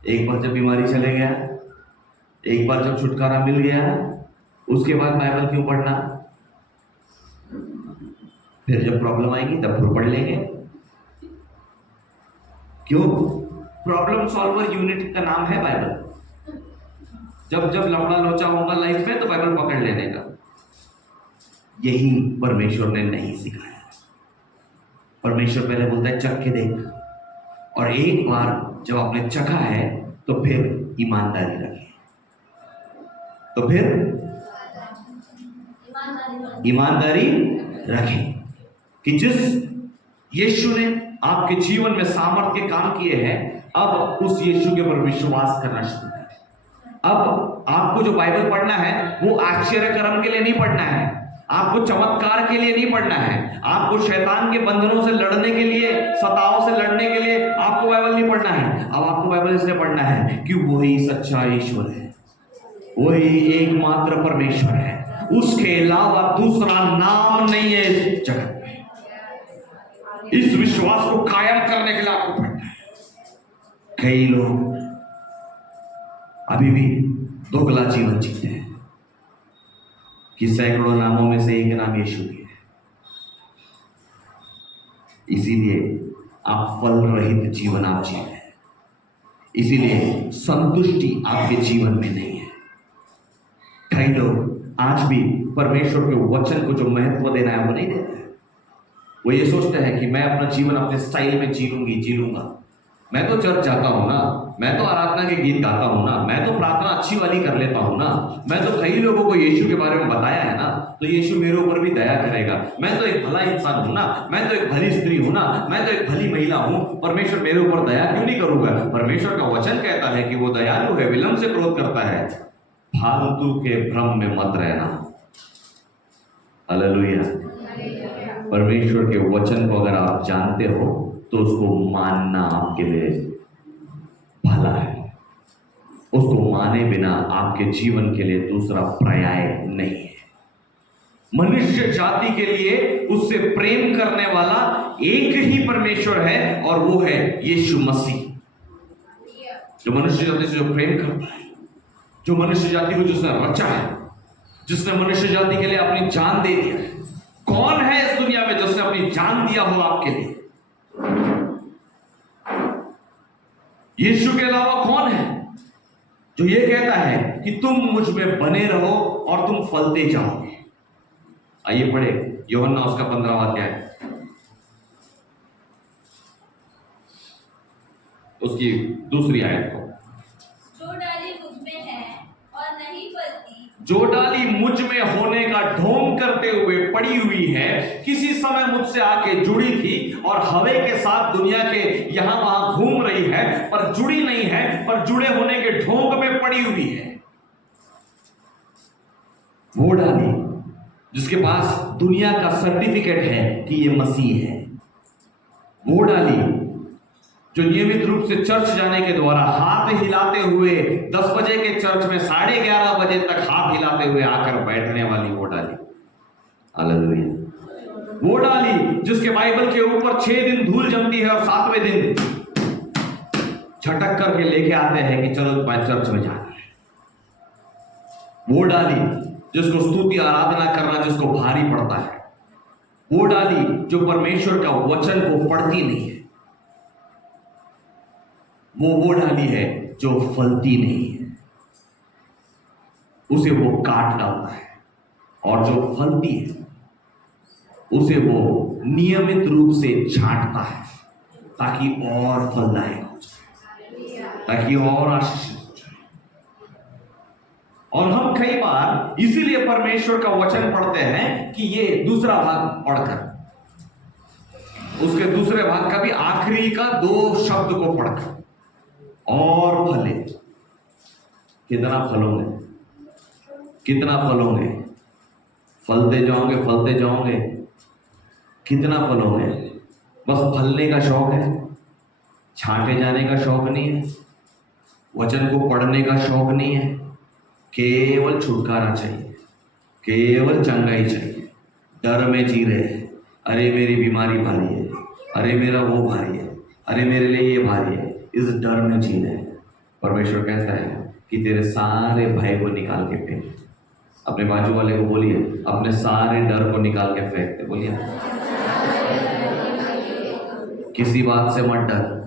एक बार जब बीमारी चले गया, एक बार जब छुटकारा मिल गया, उसके बाद बाइबल क्यों पढ़ना? फिर जब प्रॉब्लम आएगी तब फिर पढ़ लेंगे। क्यों? प्रॉब्लम सॉल्वर यूनिट का नाम है बाइबल। जब जब लफड़ा लोचा होगा लाइफ में तो बाइबल पकड़ लेने का। यही परमेश्वर ने नहीं सिखाया। परमेश्वर पहले बोलता है चख के देख, और एक बार जब आपने चखा है तो फिर ईमानदारी रखें, तो फिर ईमानदारी रखें कि जिस यीशु ने आपके जीवन में सामर्थ्य के काम किए हैं, अब उस यीशु के ऊपर विश्वास करना शुरू करें। अब आपको जो बाइबल पढ़ना है वो आश्चर्य कर्म के लिए नहीं पढ़ना है, आपको चमत्कार के लिए नहीं पढ़ना है, आपको शैतान के बंधनों से लड़ने के लिए, सताओं से लड़ने के लिए आपको बाइबल नहीं पढ़ना है। अब आपको बाइबल इसलिए पढ़ना है कि वही सच्चा ईश्वर है, वही एकमात्र परमेश्वर है, उसके अलावा दूसरा नाम नहीं है इस जगत में। इस विश्वास को कायम करने के लिए आपको पढ़ना है। कई लोग अभी भी दोगला जीवन जीते हैं कि सैकड़ों नामों में से एक नाम यीशु भी है, इसीलिए आप फल रहित जीवन आप जी रहे हैं, इसीलिए संतुष्टि आपके जीवन में नहीं है। कई लोग आज भी परमेश्वर के वचन को जो महत्व देना है वो नहीं देते हैं। वो ये सोचते हैं कि मैं अपना जीवन अपने स्टाइल में जी लूंगा, मैं तो चर्च जाता हूँ ना, मैं तो आराधना के गीत गाता हूँ ना, मैं तो प्रार्थना अच्छी वाली कर लेता हूँ ना, मैं तो कई लोगों को यीशु के बारे में बताया है ना, तो यीशु मेरे ऊपर भी दया करेगा, मैं तो एक भला इंसान हूँ ना, मैं तो एक भली स्त्री हूँ ना, मैं तो एक भली महिला हूँ, परमेश्वर मेरे ऊपर दया क्यों नहीं करूंगा? परमेश्वर का वचन कहता है कि वो दयालु है, विलंब से क्रोध करता है। फालतू के भ्रम में मत रहना। हालेलुया। परमेश्वर के वचन को अगर आप जानते हो तो उसको मानना आपके लिए भला है, उसको माने बिना आपके जीवन के लिए दूसरा पर्याय नहीं है। मनुष्य जाति के लिए उससे प्रेम करने वाला एक ही परमेश्वर है और वो है यीशु मसीह। जो मनुष्य जाति से जो प्रेम करता है, जो मनुष्य जाति को जिसने रचा है, जिसने मनुष्य जाति के लिए अपनी जान दे दिया है। कौन है इस दुनिया में जिसने अपनी जान दिया हो आपके लिए? यीशु के अलावा कौन है जो ये कहता है कि तुम मुझ में बने रहो और तुम फलते जाओगे? आइए पढ़े यूहन्ना उसका 15वां अध्याय, उसकी दूसरी आयत को। जो डाली मुझ में है और नहीं फलती, जो डाली मुझ में होने का ढोंग करते हुए पड़ी हुई है, किसी समय मुझसे आके जुड़ी थी और हवे के साथ दुनिया के यहां वहां घूम रही है, पर जुड़ी नहीं है, पर जुड़े होने के ढोंग में पड़ी हुई है। वो डाली जिसके पास दुनिया का सर्टिफिकेट है कि ये मसीह है। वो डाली जो नियमित रूप से चर्च जाने के द्वारा हाथ हिलाते हुए 10 बजे के चर्च में 11:30 बजे तक हाथ हिलाते हुए आकर बैठने वाली वो डाली। हालेलुया। वो डाली जिसके बाइबल के ऊपर 6 दिन धूल जमती है और 7वें दिन झटक करके लेके आते हैं कि चलो चर्च में जाना है। वो डाली जिसको स्तुति आराधना करना जिसको भारी पड़ता है। वो डाली जो परमेश्वर का वचन को पढ़ती नहीं है। वो डाली है जो फलती नहीं है। उसे वो काट डालता है, और जो फलती है उसे वो नियमित रूप से छांटता है, ताकि और फलदायक हो जाए, ताकि और आशीषित हो जाए। और हम कई बार इसीलिए परमेश्वर का वचन पढ़ते हैं कि ये दूसरा भाग पढ़कर, उसके दूसरे भाग का भी आखिरी का 2 शब्द को पढ़कर, और फले। कितना फलोगे, कितना फलोगे, फलते जाओगे, फलते जाओगे, कितना फलोगे। बस फलने का शौक है, छांटे जाने का शौक नहीं है, वचन को पढ़ने का शौक नहीं है, केवल छुटकारा चाहिए, केवल चंगाई चाहिए। डर में जी रहे हैं, अरे मेरी बीमारी भारी है, अरे मेरा वो भारी है, अरे मेरे लिए ये भारी है, इस डर में जी रहे हैं। परमेश्वर कहता है कि तेरे सारे भय को निकाल के फेंक। अपने बाजू वाले को बोलिए, अपने सारे डर को निकाल के फेंक दे। बोलिए, किसी बात से मत डर।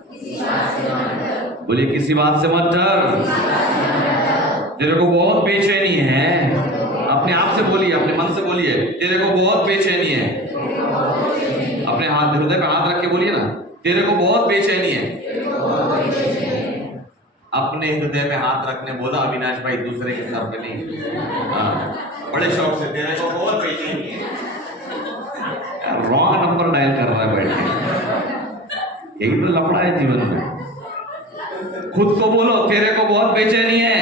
बोलिए, किसी बात से मत डर। तेरे को बहुत बेचैनी है, अपने आप से बोलिए, अपने मन से बोलिए, तेरे को बहुत बेचैनी है। अपने हाथ हृदय पे हाथ रख के बोलिए ना, तेरे को बहुत बेचैनी है। अपने हृदय में हाथ रखने बोला अविनाश भाई, दूसरे के सर पे नहीं। बड़े शौक से, तेरे को बहुत बेचैनी है। रॉन्ग नंबर डायल कर रहा है बैठ के। यही तो लफड़ा है जीवन में। खुद को बोलो, तेरे को बहुत बेचैनी है,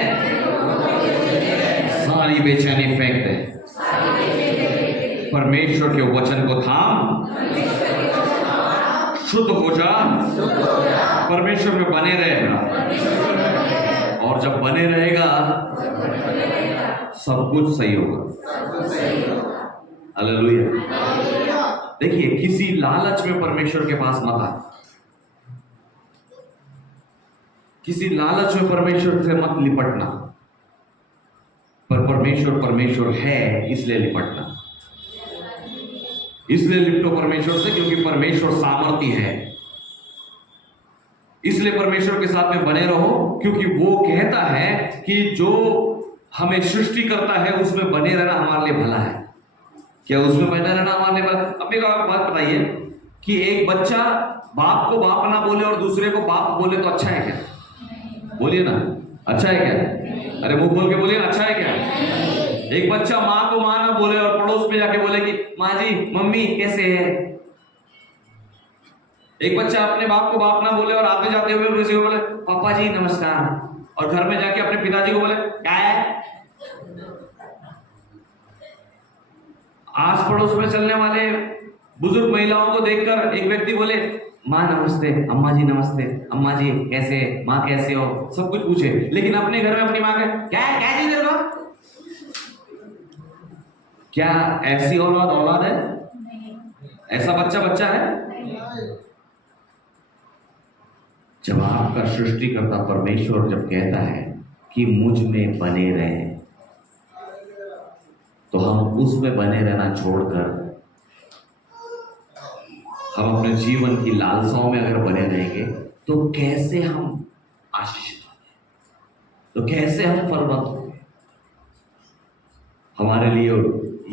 सारी बेचैनी फेंक दे। परमेश्वर के वचन को थाम, शुद्ध हो जा, परमेश्वर में बने रहेगा, और जब बने रहेगा सब कुछ सही होगा। हालेलुया। देखिए, किसी लालच में परमेश्वर के पास मत आ, किसी लालच में परमेश्वर से मत लिपटना। पर परमेश्वर है, इसलिए लिपटना, इसलिए लिपटो परमेश्वर से, क्योंकि परमेश्वर सामर्थी है। इसलिए परमेश्वर के साथ में बने रहो, क्योंकि वो कहता है कि जो हमें सृष्टि करता है उसमें बने रहना हमारे लिए भला है। क्या उसमें बने रहना हमारे लिए भला? अब एक बात बताइए कि एक बच्चा बाप को बाप ना बोले और दूसरे को बाप बोले तो अच्छा है क्या? बोलिए ना, अच्छा है क्या? अरे मुंह बोल के बोलिए ना, अच्छा है क्या? एक बच्चा माँ को माँ ना बोले और पड़ोस में जाके बोले कि माँ जी मम्मी कैसे है। एक बच्चा अपने बाप को बाप ना बोले और आते जाते हुए किसी को बोले पापा जी नमस्कार, और घर में जाके अपने पिताजी को बोले क्या है। आस पड़ोस में चलने वाले बुजुर्ग महिलाओं को देखकर एक व्यक्ति बोले माँ नमस्ते, अम्मा जी नमस्ते, अम्मा जी कैसे, माँ कैसे हो, सब कुछ पूछे। लेकिन अपने घर में अपनी माँ के क्या चीज है? क्या ऐसी औलाद है? ऐसा बच्चा है? जब आपका सृष्टिकर्ता परमेश्वर जब कहता है कि मुझ में बने रहे, तो हम उसमें बने रहना छोड़कर हम अपने जीवन की लालसाओं में अगर बने रहेंगे तो कैसे हम आशीषित होंगे, तो कैसे हम फलवंत होंगे। हमारे लिए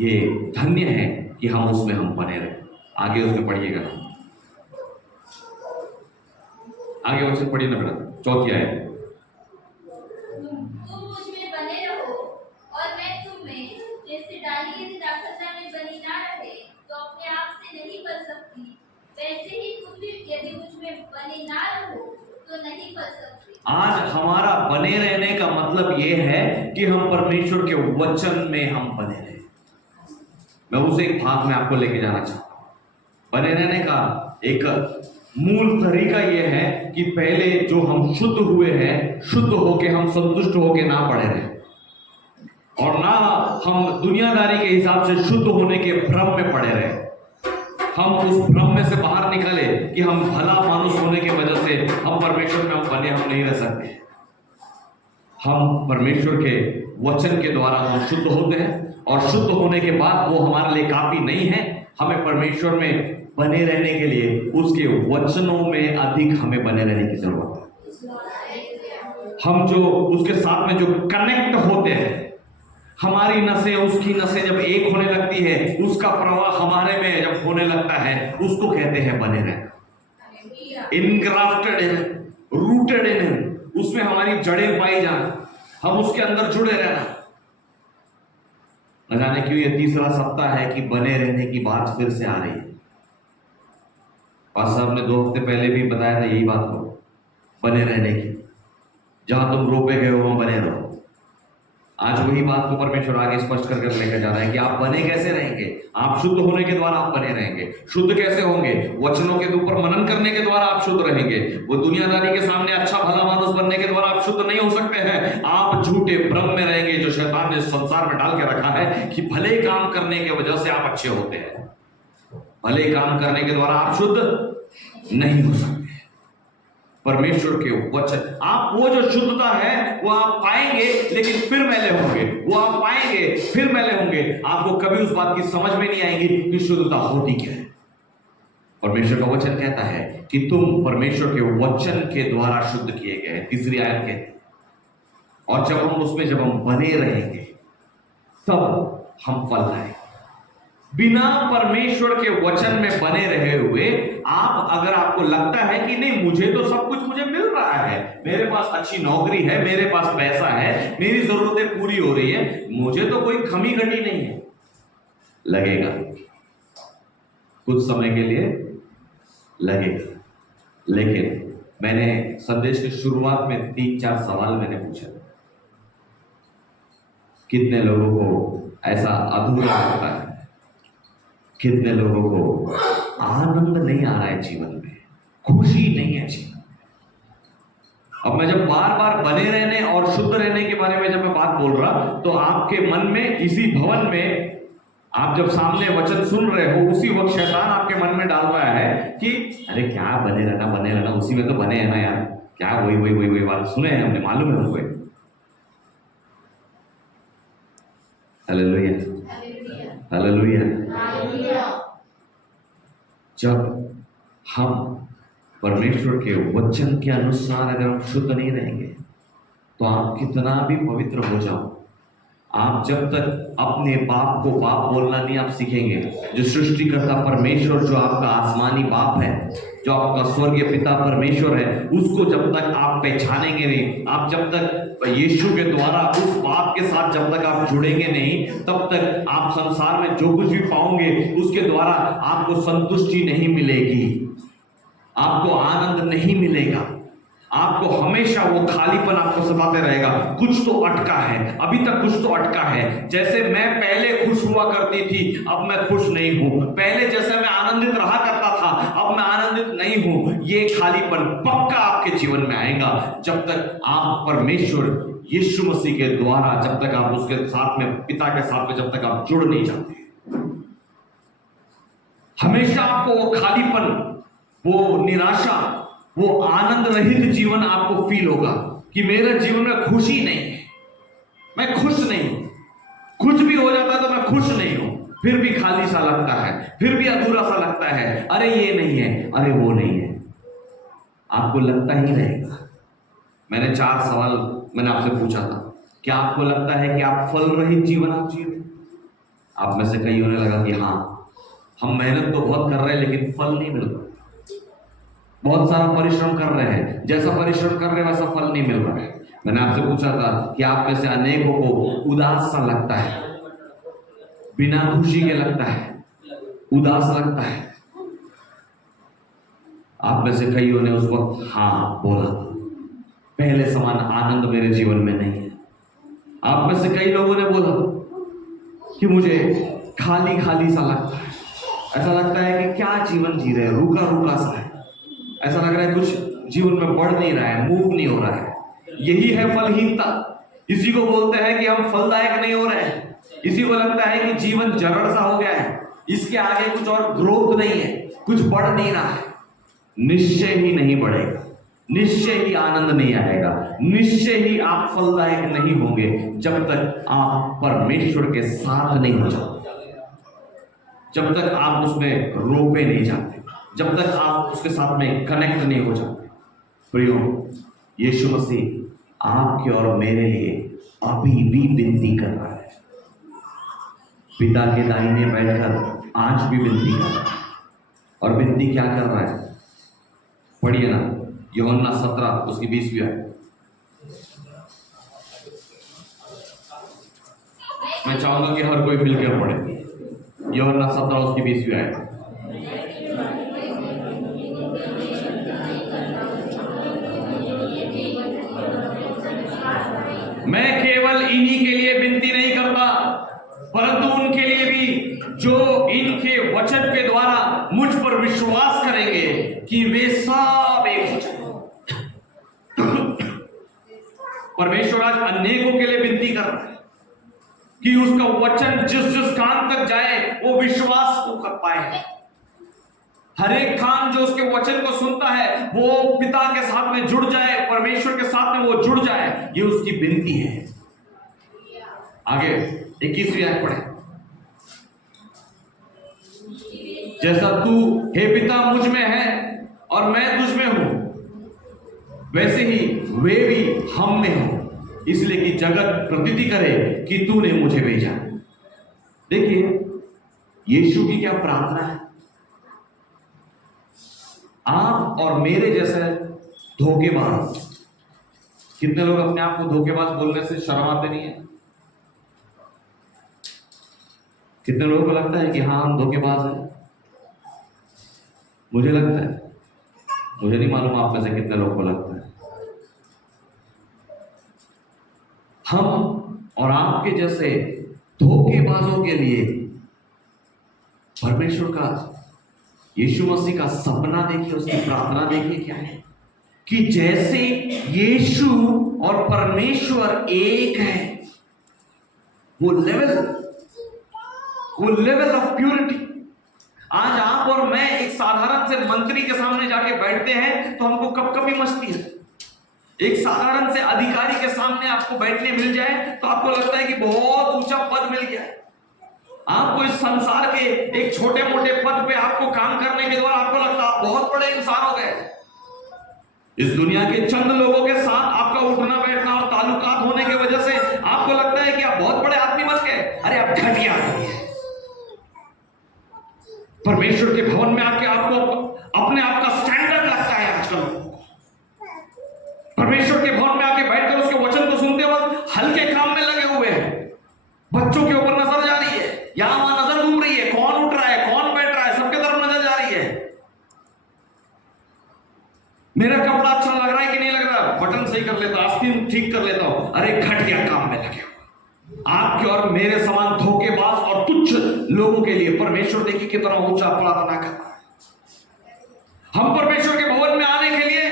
ये धन्य है कि हम उसमें हम बने रहें। आगे उसमें पढ़िएगा, आगे वचन पढ़िए ना बेटा, चौथी आयत। तुम मुझ में बने रहो और मैं तुम में, जैसे डाली यदि दाखलता में बनी ना रहे तो अपने आप से नहीं पल सकती, वैसे ही तुम भी यदि मुझ में बने ना रहो तो नहीं पल सकते। आज हमारा बने रहने का मतलब ये है कि हम परमेश्वर के वचन में हम बने रहे। मैं उसे एक भाग में आपको लेके जाना चाहता हूं। बने रहने का एक मूल तरीका यह है कि पहले जो हम शुद्ध हुए हैं, शुद्ध होके हम संतुष्ट होके ना पड़े रहे, और ना हम दुनियादारी के हिसाब से शुद्ध होने के भ्रम में पड़े रहे। हम उस भ्रम में से बाहर निकले कि हम भला मानुष होने की वजह से हम परमेश्वर में हम बने हम नहीं रह सकते। हम परमेश्वर के वचन के द्वारा हम शुद्ध होते हैं, और शुद्ध होने के बाद वो हमारे लिए काफी नहीं है। हमें परमेश्वर में बने रहने के लिए उसके वचनों में अधिक हमें बने रहने की जरूरत है। हम जो उसके साथ में जो कनेक्ट होते हैं, हमारी नसें उसकी नसें जब एक होने लगती है, उसका प्रवाह हमारे में जब होने लगता है, उसको कहते हैं बने रहना, इनग्राफ्टेड इन, रूटेड इन, उसमें हमारी जड़ें पाई जाना, हम उसके अंदर जुड़े रहना। न जाने क्यों ये तीसरा सप्ताह है कि बने रहने की बात फिर से आ रही है। पास साहब ने 2 हफ्ते पहले भी बताया था यही बात को, बने रहने की, जहां तुम रोपे गए हो वहां बने रहो। आज वही बात को परमेश्वर आगे स्पष्ट कर लेकर जा रहा है कि आप बने कैसे रहेंगे। आप शुद्ध होने के द्वारा आप बने रहेंगे। शुद्ध कैसे होंगे? वचनों के ऊपर मनन करने के द्वारा आप शुद्ध रहेंगे। वो दुनियादारी के सामने अच्छा भला मानुस बनने के द्वारा आप शुद्ध नहीं हो सकते हैं। आप झूठे भ्रम में रहेंगे जो शैतान ने संसार में डाल के रखा है कि भले काम करने की वजह से आप अच्छे होते हैं। भले काम करने के द्वारा आप शुद्ध नहीं हो सकते। परमेश्वर के वचन, आप वो जो शुद्धता है वो आप पाएंगे, लेकिन फिर मैले होंगे। वो आप पाएंगे फिर मैले होंगे। आपको कभी उस बात की समझ में नहीं आएगी कि शुद्धता होती क्या है। परमेश्वर का वचन कहता है कि तुम परमेश्वर के वचन के द्वारा शुद्ध किए गए। तीसरी आयत कहती है, और जब हम बने रहेंगे तब हम फल लाएंगे। बिना परमेश्वर के वचन में बने रहे हुए आप, अगर आपको लगता है कि नहीं मुझे तो सब कुछ मुझे मिल रहा है, मेरे पास अच्छी नौकरी है, मेरे पास पैसा है, मेरी जरूरतें पूरी हो रही है, मुझे तो कोई कमी घटी नहीं है, लगेगा कुछ समय के लिए लगेगा। लेकिन मैंने संदेश की शुरुआत में 3-4 सवाल मैंने पूछा। कितने लोगों को ऐसा अधूरा लगता है? कितने लोगों को आनंद नहीं आ रहा है जीवन में, खुशी नहीं है जीवन में? अब मैं जब बार बार बने रहने और शुद्ध रहने के बारे में जब मैं बात बोल रहा, तो आपके मन में, इसी भवन में, आप जब सामने वचन सुन रहे हो, उसी वक्त शैतान आपके मन में डाल रहा है कि अरे क्या बने रहना, उसी में तो बने हैं ना यार, क्या वही बात सुने हैं हमने, मालूम है हमको। Hallelujah, hallelujah. जब हम परमेश्वर के वचन के अनुसार अगर हम शुद्ध नहीं रहेंगे, तो आप कितना भी पवित्र हो जाओ, आप जब तक अपने बाप को बाप बोलना नहीं आप सीखेंगे, जो सृष्टिकर्ता परमेश्वर, जो आपका आसमानी बाप है, जो आपका स्वर्गीय पिता परमेश्वर है, उसको जब तक आप पहचानेंगे नहीं, आप जब तक यीशु के द्वारा उस बाप के साथ जब तक आप जुड़ेंगे नहीं, तब तक आप संसार में जो कुछ भी पाओगे उसके द्वारा आपको संतुष्टि नहीं मिलेगी, आपको आनंद नहीं मिलेगा, आपको हमेशा वो खालीपन आपको सताते रहेगा। कुछ तो अटका है, अभी तक कुछ तो अटका है। जैसे मैं पहले खुश हुआ करती थी, अब मैं खुश नहीं हूं। पहले जैसे मैं आनंदित रहा करता था, अब मैं आनंदित नहीं हूं। ये खालीपन पक्का आपके जीवन में आएगा जब तक आप परमेश्वर यीशु मसीह के द्वारा, जब तक आप उसके साथ में, पिता के साथ में जब तक आप जुड़ नहीं जाते। हमेशा आपको वो खालीपन, वो निराशा, वो आनंद रहित जीवन आपको फील होगा कि मेरे जीवन में खुशी नहीं है, मैं खुश नहीं हूं। कुछ भी हो जाता है तो मैं खुश नहीं हूं, फिर भी खाली सा लगता है, फिर भी अधूरा सा लगता है। अरे ये नहीं है, अरे वो नहीं है, आपको लगता ही रहेगा। मैंने 4 सवाल मैंने आपसे पूछा था। क्या आपको लगता है कि आप फल रहित जीवन आप जी रहे? आप में से कई होने लगा कि हाँ, हम मेहनत तो बहुत कर रहे हैं लेकिन फल नहीं मिल रहा। बहुत सारा परिश्रम कर रहे हैं, जैसा परिश्रम कर रहे हैं वैसा फल नहीं मिल रहा है। मैंने आपसे पूछा था कि आप में से अनेकों को उदास सा लगता है, बिना खुशी के लगता है, उदास लगता है। आप में से कईयों ने उस वक्त हाँ बोला, पहले समान आनंद मेरे जीवन में नहीं है। आप में से कई लोगों ने बोला कि मुझे खाली खाली सा लगता है, ऐसा लगता है कि क्या जीवन जी रहे हैं, रूखा रूखा सा है, ऐसा लग रहा है कुछ जीवन में बढ़ नहीं रहा है, मूव नहीं हो रहा है। यही है फलहीनता। इसी को बोलते हैं कि हम फलदायक नहीं हो रहे हैं। इसी को लगता है कि जीवन जरड़ सा हो गया है, इसके आगे कुछ और ग्रोथ नहीं है, कुछ बढ़ नहीं रहा है। निश्चय ही नहीं बढ़ेगा, निश्चय ही आनंद नहीं आएगा, निश्चय ही आप फलदायक नहीं होंगे जब तक आप परमेश्वर के साथ नहीं हो जाते, जब तक आप उसमें रोपे नहीं जाते, जब तक आप उसके साथ में कनेक्ट नहीं हो जाते। प्रियो, यीशु मसीह आपके और मेरे लिए अभी भी विनती कर रहा है। पिता के दाहिने बैठकर आज भी विनती कर रहा है। और विनती क्या कर रहा है? पढ़िए ना, यूहन्ना 17 उसकी 20वीं आयत। मैं चाहूंगा कि हर कोई मिलकर पढ़े। यूहन्ना 17 उसकी 20वीं आयत। मैं केवल इन्हीं के लिए विनती नहीं करता, परंतु उनके लिए भी जो इनके वचन के द्वारा मुझ पर विश्वास करेंगे कि वे सब एक हो जाएं। परमेश्वर आज अनेकों के लिए विनती कर रहा है कि उसका वचन जिस जिस कान तक जाए वो विश्वास को कर पाए। हर एक कान जो उसके वचन को सुनता है वो पिता के साथ में जुड़ जाए, परमेश्वर के साथ में वो जुड़ जाए, ये उसकी विनती है। आगे 21वीं आयत पढ़े। जैसा तू हे पिता मुझ में है और मैं तुझ में हूं, वैसे ही वे भी हम में हो, इसलिए कि जगत प्रतीति करे कि तूने मुझे भेजा। देखिए यीशु की क्या प्रार्थना है। आप और मेरे जैसे धोखेबाज, कितने लोग अपने आप को धोखेबाज बोलने से शर्माते नहीं है? कितने लोगों को लगता है कि हाँ हम धोखेबाज हैं? मुझे लगता है, मुझे नहीं मालूम आप में से कितने लोगों को लगता है। हम और आपके जैसे धोखेबाजों के लिए परमेश्वर का, यीशु मसीह का सपना देखिए, उसकी प्रार्थना देखिए क्या है कि जैसे यीशु और परमेश्वर एक है, वो लेवल ऑफ प्यूरिटी। आज आप और मैं एक साधारण से मंत्री के सामने जाके बैठते हैं तो हमको कब कभी मचती है। एक साधारण से अधिकारी के सामने आपको बैठने मिल जाए तो आपको लगता है कि बहुत ऊंचा पद मिल गया है। आपको इस संसार के एक छोटे मोटे पद पे आपको काम करने के द्वारा आपको लगता है आप बहुत बड़े इंसान हो गए। इस दुनिया के चंद लोगों के साथ आपका उठना बैठना और ताल्लुकात होने की वजह से आपको लगता है कि आप बहुत बड़े आदमी बन गए। अरे आप घटिया आदमी है। परमेश्वर के भवन में आके आपको अपने आप का स्टैंडर्ड लगता है। आजकल परमेश्वर के भवन में आके बैठकर उसके वचन को सुनते वक्त हल्के काम में लगे हुए हैं। बच्चों के ऊपर नजर जा रही है, यहां वहां नजर घूम रही है, कौन उठ रहा है कौन बैठ रहा है सबके तरफ नजर जा रही है। मेरा कपड़ा अच्छा लग रहा है कि नहीं लग रहा, बटन सही कर लेता, आस्तीन ठीक कर लेता हूं। अरे घटिया काम में लगे हो। आपके और मेरे समान धोखेबाज और तुच्छ लोगों के लिए परमेश्वर देखिए कितना ऊंचा प्रार्थना कर रहा है। हम परमेश्वर के भवन में आने के लिए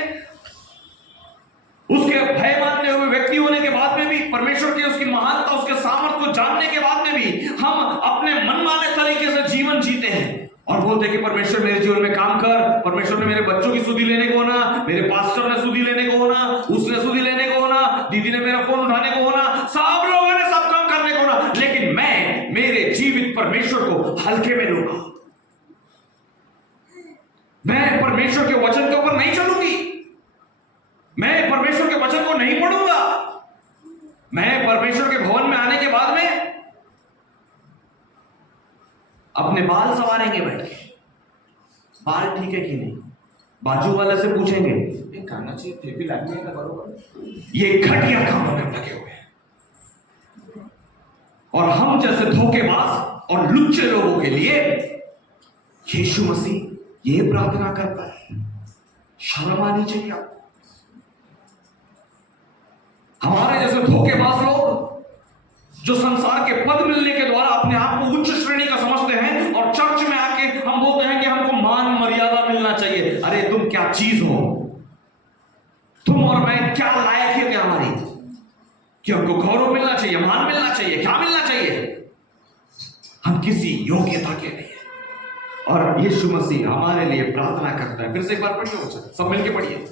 उसके भय मानने हुए व्यक्ति होने के बाद में भी, परमेश्वर की उसकी महानता उसके सामर्थ्य को जानने के बाद में भी हम अपने मनमाने तरीके से जीवन जीते हैं और बोलते हैं कि परमेश्वर मेरे जीवन में काम कर, परमेश्वर ने मेरे बच्चों की सुधि लेने को होना, मेरे पास्टर ने सुधि लेने को होना, उसने सुधि लेने को होना, दीदी ने मेरा फोन उठाने को होना, सब लोगों ने सब काम करने को होना, लेकिन मैं मेरे जीवित परमेश्वर को हल्के में लूंगा। मैं परमेश्वर के वचन के ऊपर नहीं चलूंगी, मैं परमेश्वर के वचन को नहीं पढ़ूंगा। मैं परमेश्वर के भवन में आने के बाद में अपने बाल संवारेंगे बैठ के, बाल ठीक है कि नहीं, बाजू वाले से पूछेंगे ये कहना चाहिए थे भी लगने का बरोबर। ये घटिया काम करने लगे हुए हैं। और हम जैसे धोखेबाज और लुच्चे लोगों के लिए यीशु मसीह ये प्रार्थना करता है। शर्म आनी चाहिए आपको। हमारे जैसे धोखेबाज लोग जो संसार के पद मिलने के द्वारा अपने आप को उच्च श्रेणी का समझते हैं और चर्च में आके हम बोलते हैं कि हमको मान मर्यादा मिलना चाहिए। अरे तुम क्या चीज हो, तुम और मैं क्या लायक है हमारी कि हमको गौरव मिलना चाहिए, मान मिलना चाहिए, क्या मिलना चाहिए? हम किसी योग्यता के नहीं है। और यीशु मसीह हमारे लिए प्रार्थना करता है। फिर से एक बार पढ़िए, सब मिलके पढ़िए।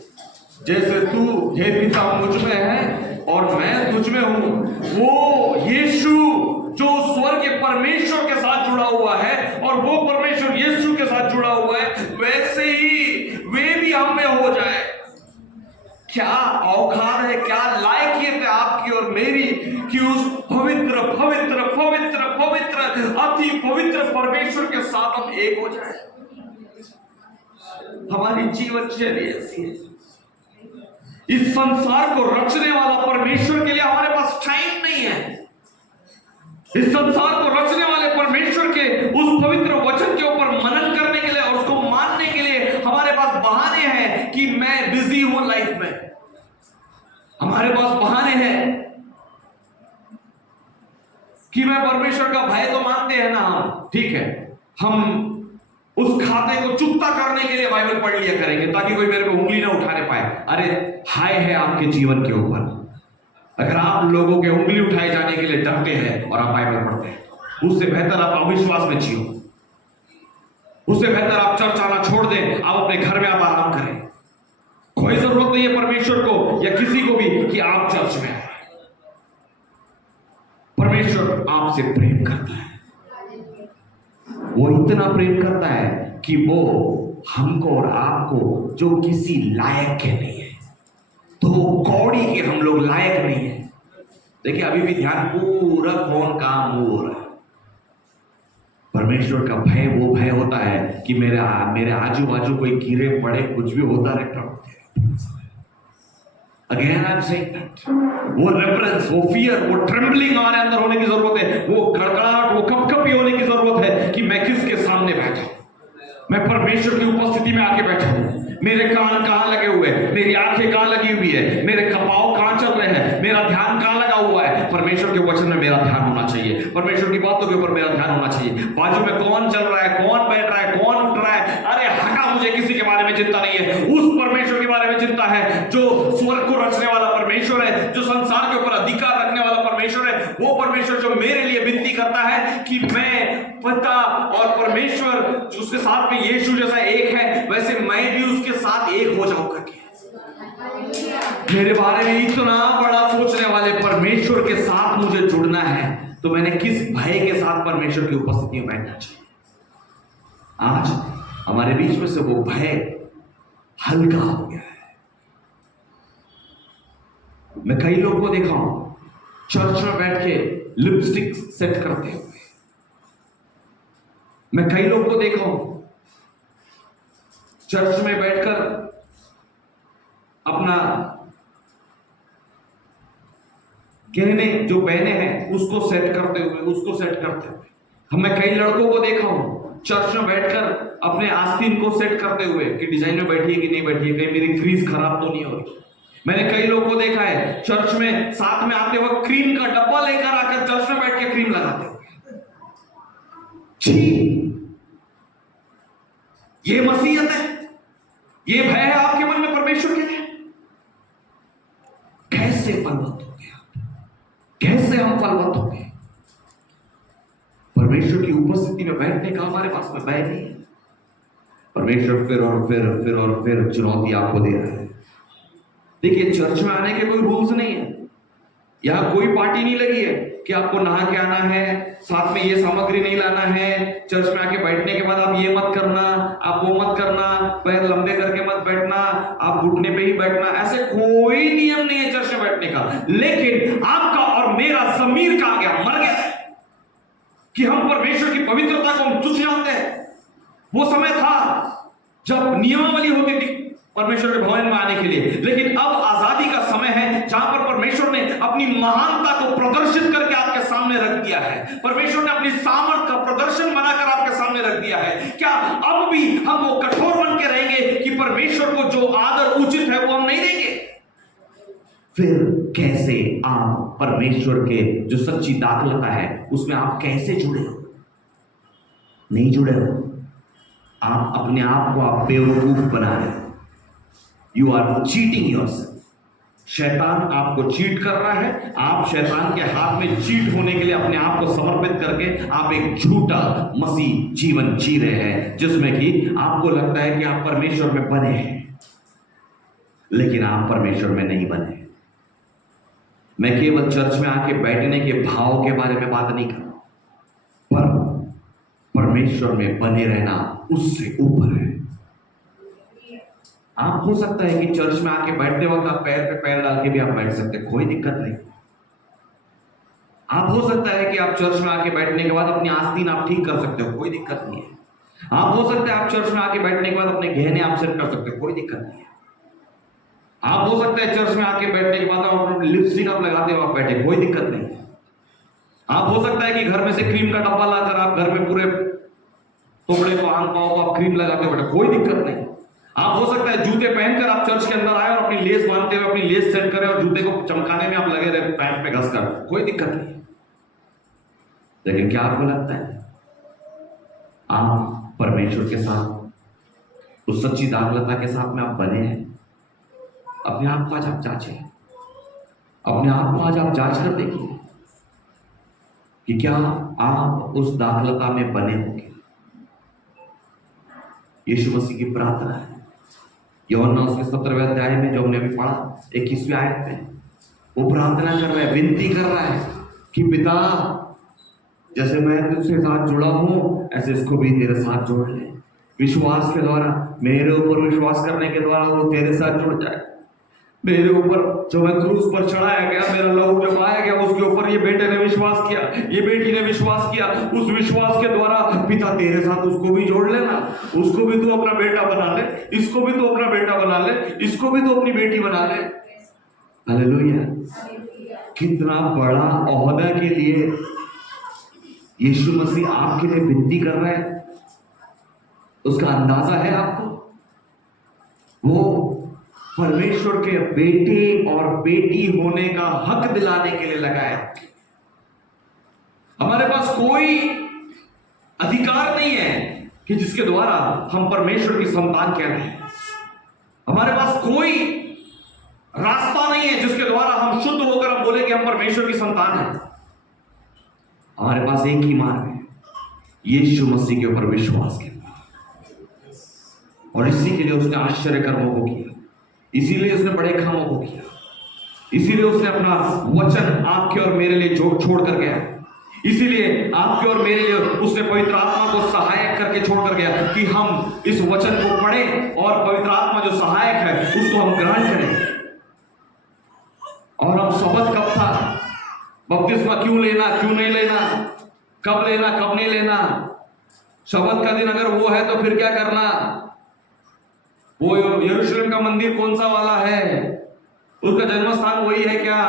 जैसे तू हे पिता मुझ में है और मैं तुझ में हूं, वो यीशु जो स्वर्ग के परमेश्वर के साथ जुड़ा हुआ है और वो परमेश्वर यीशु के साथ जुड़ा हुआ है, वैसे ही वे भी हम में हो जाए। क्या औकात है, क्या लायकियत है आपकी और मेरी कि उस पवित्र पवित्र पवित्र पवित्र उसी पवित्र परमेश्वर के साथ हम एक हो जाए। हमारी जीवन शैली ऐसी है। इस संसार को रचने वाला परमेश्वर के लिए हमारे पास टाइम नहीं है। इस संसार को रचने वाले परमेश्वर के उस पवित्र वचन के ऊपर मनन करने के लिए और उसको मानने के लिए हमारे पास बहाने हैं कि मैं बिजी हूं लाइफ में। हमारे पास बहाने हैं कि मैं परमेश्वर का भय तो मानते हैं ना हम, ठीक है, हम उस खाते को चुकता करने के लिए बाइबल पढ़ लिया करेंगे ताकि कोई मेरे को उंगली ना उठाने पाए। अरे हाय है आपके जीवन के ऊपर अगर आप लोगों के उंगली उठाए जाने के लिए डरते हैं और आप बाइबल पढ़ते हैं। उससे बेहतर आप अविश्वास में जियो, उससे बेहतर आप चर्च आना छोड़ दें, आप अपने घर में आप आराम करें। कोई जरूरत नहीं है परमेश्वर को या किसी को भी कि आप चर्च में आए। परमेश्वर आपसे प्रेम करता है, वो इतना प्रेम करता है कि वो हमको और आपको जो किसी लायक के नहीं है, तो कौड़ी के हम लोग लायक नहीं है। देखिए अभी भी ध्यान पूरा कौन काम हो रहा है। परमेश्वर का भय वो भय होता है कि मेरे आजू बाजू कोई कीड़े पड़े कुछ भी होता रहे। Again I am saying that वो रेफरेंस, वो फियर, वो ट्रेम्बलिंग हमारे अंदर होने की जरूरत है। वो गड़गड़ाहट, वो कपकपी होने की जरूरत है कि मैं किसके सामने बैठा हूं, मैं परमेश्वर की उपस्थिति में आके बैठा हूं। मेरे कान कहां लगे हुए हैं, मेरी आंखें कहां लगी हुई है, मेरे कपाव कहां चल रहे हैं, मेरा ध्यान कहां लगा हुआ है। परमेश्वर के वचन में मेरा ध्यान होना चाहिए, परमेश्वर की बातों के ऊपर मेरा ध्यान होना चाहिए। बाजू में कौन चल रहा है, कौन बैठ रहा है, कौन उठ रहा है, अरे हटा, मुझे किसी के बारे में चिंता नहीं है। उस परमेश्वर के बारे में चिंता है जो स्वर्ग को रचने वाला परमेश्वर है, जो संसार के ऊपर अधिकार रखने वाला परमेश्वर है। वो परमेश्वर जो मेरे लिए विनती करता है कि मैं पिता और परमेश्वर उसके साथ में यीशु जैसा एक है, वैसे मैं भी उसके साथ एक हो जाऊं करके। मेरे बारे में इतना बड़ा सोचने वाले परमेश्वर के साथ मुझे जुड़ना है, तो मैंने किस भय के साथ परमेश्वर की उपस्थिति में बैठना चाहिए। आज हमारे बीच में से वो भय हल्का हो गया है। मैं कई लोगों को देखा हूं चर्च में बैठ के लिपस्टिक सेट करते हुए। मैं कई लोगों को देखा हूं चर्च में बैठकर अपना गहने जो पहने हैं उसको सेट करते हुए। मैं कई लड़कों को देखा हूं चर्च में बैठकर अपने आस्तीन को सेट करते हुए कि डिजाइन में बैठी है कि नहीं बैठी है, कहीं मेरी क्रीज खराब तो नहीं हो रही। मैंने कई लोगों को देखा है चर्च में साथ में आते वक्त क्रीम का डब्बा लेकर आकर चर्च में बैठ के क्रीम लगाते हुए। ये मसीहत है? ये भय है आपके मन में परमेश्वर के लिए? कैसे फलवत हो गया, कैसे हम फलवत हो गए? परमेश्वर की उपस्थिति में बैठने का हमारे पास में भय नहीं है। परमेश्वर फिर और फिर चुनौती आपको दे रहा है। देखिए चर्च में आने के कोई रूल्स नहीं है, यहां कोई पार्टी नहीं लगी है कि आपको नहा के आना है, साथ में ये सामग्री नहीं लाना है, चर्च में आके बैठने के बाद आप ये मत करना, आप वो मत करना, पैर लंबे करके मत बैठना, आप घुटने पे ही बैठना। ऐसे कोई नियम नहीं है चर्च में बैठने का। लेकिन आपका और मेरा ज़मीर कहां गया, मर गया है कि हम परमेश्वर की पवित्रता को हम चूक जानते हैं। वो समय था जब नियमावली होती थी परमेश्वर के भवन में आने के लिए, लेकिन अब आजादी का समय है जहां पर परमेश्वर ने अपनी महानता को प्रदर्शित करके आपके सामने रख दिया है। परमेश्वर ने अपनी सामर्थ का प्रदर्शन बनाकर आपके सामने रख दिया है। क्या अब भी हम वो कठोर बन के रहेंगे कि परमेश्वर को जो आदर उचित है वो हम नहीं देंगे? फिर कैसे आप परमेश्वर के जो सच्ची दाखलता है उसमें आप कैसे जुड़े हो? नहीं जुड़े हो। आप अपने आप को आप बेवकूफ बना रहे हो। You are cheating yourself. शैतान आपको चीट कर रहा है। आप शैतान के हाथ में चीट होने के लिए अपने आप को समर्पित करके आप एक झूठा मसीह जीवन जी रहे हैं, जिसमें कि आपको लगता है कि आप परमेश्वर में बने हैं, लेकिन आप परमेश्वर में नहीं बने। मैं केवल चर्च में आके बैठने के भाव के बारे में बात नहीं कर रहा, पर परमेश्वर में बने रहना उससे ऊपर है। आप हो सकता है कि चर्च में आके बैठते वक्त आप पैर पे पैर डाल के भी आप बैठ सकते, कोई दिक्कत नहीं। आप हो सकता है कि आप चर्च में आके बैठने के बाद अपनी आस्तीन आप ठीक कर सकते हो, कोई दिक्कत नहीं है। आप हो सकता है आप चर्च में आके बैठने के बाद अपने गहने आप सेट कर सकते हो, कोई दिक्कत नहीं है। आप हो सकता है चर्च में आके बैठने के बाद आप लिपस्टिक आप लगाते हो आप बैठे, कोई दिक्कत नहीं है। आप हो सकता है कि घर में से क्रीम का डब्बा लाकर आप घर में पूरे टुकड़े को आंग पाओ को आप क्रीम लगाते हो बैठे, कोई दिक्कत नहीं। आप हो सकता है जूते पहनकर आप चर्च के अंदर आए और अपनी लेस बांधते हुए अपनी लेस सेट करें और जूते को चमकाने में आप लगे रहे पैंट पे घस कर, कोई दिक्कत नहीं। लेकिन क्या आपको लगता है आप परमेश्वर के साथ उस सच्ची दाखलता के साथ में आप बने हैं? अपने आप को आज आप जांचें, अपने आप को आज आप जांच कर देखिए कि क्या आप उस दाखलता में बने होंगे। यीशु मसीह की प्रार्थना है यूहन्ना उसके 17वें अध्याय में जो हमने अभी पढ़ा 21वें आयत में, वो प्रार्थना कर रहा है, विनती कर रहा है कि पिता जैसे मैं तुझसे साथ जुड़ा हूं ऐसे इसको भी तेरे साथ जोड़ ले। विश्वास के द्वारा, मेरे ऊपर विश्वास करने के द्वारा वो तेरे साथ जुड़ जाए। मेरे ऊपर जो मैं क्रूस पर चढ़ाया गया, मेरा लहू जो पाया गया, उसके ऊपर ये बेटे ने विश्वास किया, ये बेटी ने विश्वास किया। उस विश्वास के द्वारा पिता तेरे साथ उसको भी जोड़ लेना, उसको भी तू अपना बेटा बना ले, इसको भी तू अपना बेटा बना ले, इसको भी तू अपनी बेटी बना ले। हालेलुया। कितना बड़ा ओहदा के लिए यीशु मसीह आपके लिए विनती कर रहा है, उसका अंदाजा है आपको? वो परमेश्वर के बेटे और बेटी होने का हक दिलाने के लिए लगा है। हमारे पास कोई अधिकार नहीं है कि जिसके द्वारा हम परमेश्वर की संतान कहलाएं। हमारे पास कोई रास्ता नहीं है जिसके द्वारा हम शुद्ध होकर हम बोले कि हम परमेश्वर की संतान हैं। हमारे पास एक ही मार्ग है, यीशु मसीह के ऊपर विश्वास करना। और इसी के लिए उसने आश्चर्य कर्मों को किया, इसीलिए उसने बड़े कामों को किया, इसीलिए उसने अपना वचन आपके और मेरे लिए छोड़ कर गया। इसीलिए आपके और मेरे लिए उसने पवित्र आत्मा को सहायक करके छोड़ कर गया कि हम इस वचन को पढ़ें और पवित्र आत्मा जो सहायक है उसको हम ग्रहण करें। और हम शपथ कब था, बपतिस्मा क्यों लेना, क्यों नहीं लेना, कब लेना, कब नहीं लेना, शपथ का दिन अगर वो है तो फिर क्या करना, वो यरूशलेम का मंदिर कौन सा वाला है, उसका जन्म स्थान वही है क्या,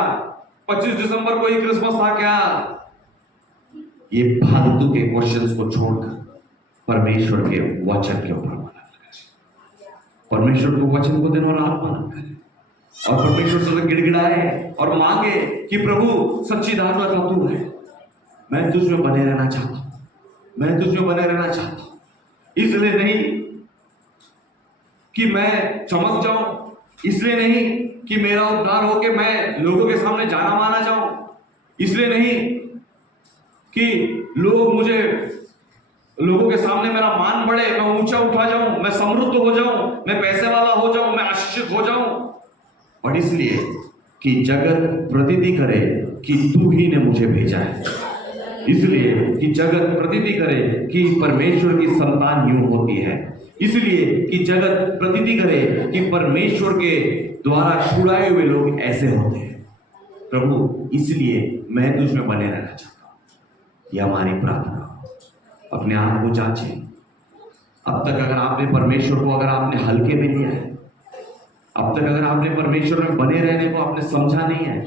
25 दिसंबर को ही क्रिसमस था क्या? ये फालतू के क्वेश्चंस को छोड़कर परमेश्वर के वचन के ऊपर मन लगाए, परमेश्वर को वचन को दिन और रात मन करें और परमेश्वर से गिड़गिड़ाए और मांगे कि प्रभु सच्ची दाखलता तू है, मैं तुझ में बने रहना चाहता हूं, मैं तुझ में बने रहना चाहता हूं। इसलिए नहीं कि मैं चमक जाऊं, इसलिए नहीं कि मेरा उद्धार हो के मैं लोगों के सामने जाना माना जाऊं, इसलिए नहीं कि लोगों के सामने मेरा मान बढ़े, मैं ऊंचा उठा जाऊं, मैं समृद्ध हो जाऊं, मैं पैसे वाला हो जाऊं, मैं आशीषित हो जाऊं, और इसलिए कि जगत प्रतीति करे कि तू ही ने मुझे भेजा है। इसलिए कि जगत प्रतीति करे कि परमेश्वर की संतान यूं होती है, इसलिए कि जगत प्रतीति करे कि परमेश्वर के द्वारा छुड़ाए हुए लोग ऐसे होते हैं। प्रभु इसलिए मैं तुझ में बने रहना चाहता हूं। यह हमारी प्रार्थना। अपने आप को जांचें। अब तक अगर आपने परमेश्वर को अगर आपने हल्के में लिया है, अब तक अगर आपने परमेश्वर में बने रहने को आपने समझा नहीं है,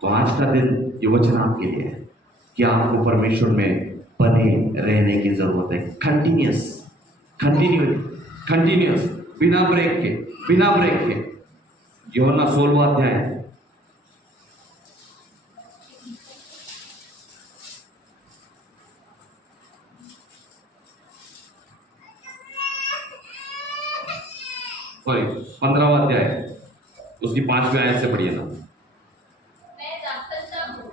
तो आज का दिन ये वचन आपके लिए है कि आपको परमेश्वर में बने रहने की जरूरत है। कंटिन्यूस बिना ब्रेक के। यूहन्ना 16वां अध्याय, सॉरी 15वां अध्याय, उसकी 5वीं आयत से पढ़िए ना। मैं दाखलता हूँ,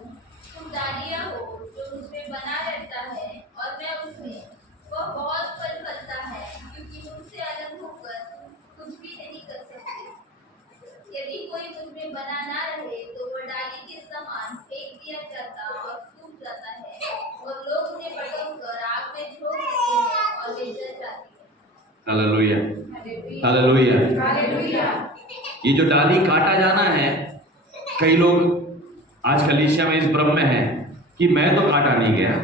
तुम डालियाँ हो, जो मुझमें बना रहता है और मैं उसमें, वह बहुत फल फलता है, क्योंकि मुझसे अलग होकर तुम कुछ भी नहीं कर सकते। यदि कोई मुझमें बना ना रहे तो वह डाली के समान फेंक दिया जाता और सूख जाता है, और लोग उन्हें पटककर आग में झोंक देते हैं और वे जल जाती है। Hallelujah, hallelujah. ये जो डाली काटा जाना है, कई लोग आज कलीसिया में इस भ्रम में है कि मैं तो काटा नहीं गया,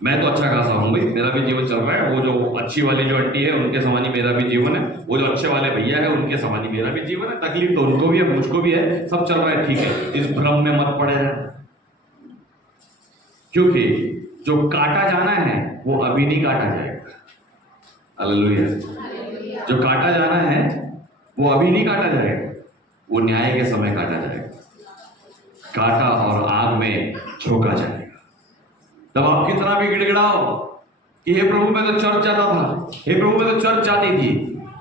मैं तो अच्छा खासा हूं भाई, मेरा भी जीवन चल रहा है, वो जो अच्छी वाली जो आंटी है उनके समान ही मेरा भी जीवन है, वो जो अच्छे वाले भैया है उनके समान ही मेरा भी जीवन है, तकलीफ तो उनको भी है मुझको भी है, सब चल रहा है, ठीक है। इस भ्रम में मत पड़े रहना, क्योंकि जो काटा जाना है वो अभी नहीं काटा जाएगा। हालेलुया। जो काटा जाना है वो अभी नहीं काटा जाएगा, वो न्याय के समय काटा जाएगा, काटा और आग में झोंका जाएगा। तब आप कितना भी गिड़गिड़ाओ कि हे प्रभु मैं तो चर्च जाता था, हे प्रभु मैं तो चर्च जाती थी,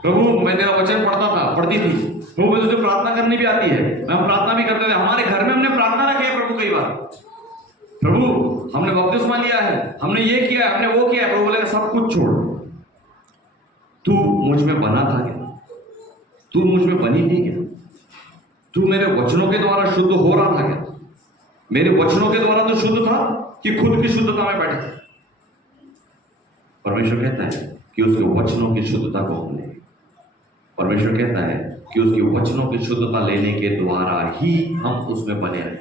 प्रभु मैं तेरा वचन पढ़ता था, पढ़ती थी, प्रभु मैं तुझे प्रार्थना करनी भी आती है, हम प्रार्थना भी करते थे, हमारे घर में हमने प्रार्थना रखी है प्रभु, कई बार प्रभु हमने बपतिस्मा लिया है, हमने ये किया, हमने वो किया, प्रभु बोलेगा सब कुछ छोड़, तू मुझ में बना था क्या, तू मुझ में बनी थी क्या, तू मेरे वचनों के द्वारा शुद्ध हो रहा था क्या, मेरे वचनों के द्वारा तो शुद्ध था कि खुद की शुद्धता में बैठे थे। परमेश्वर कहता है कि उसके वचनों की शुद्धता को हमने, परमेश्वर कहता है कि उसके वचनों की शुद्धता लेने के द्वारा ही हम उसमें बने रहे,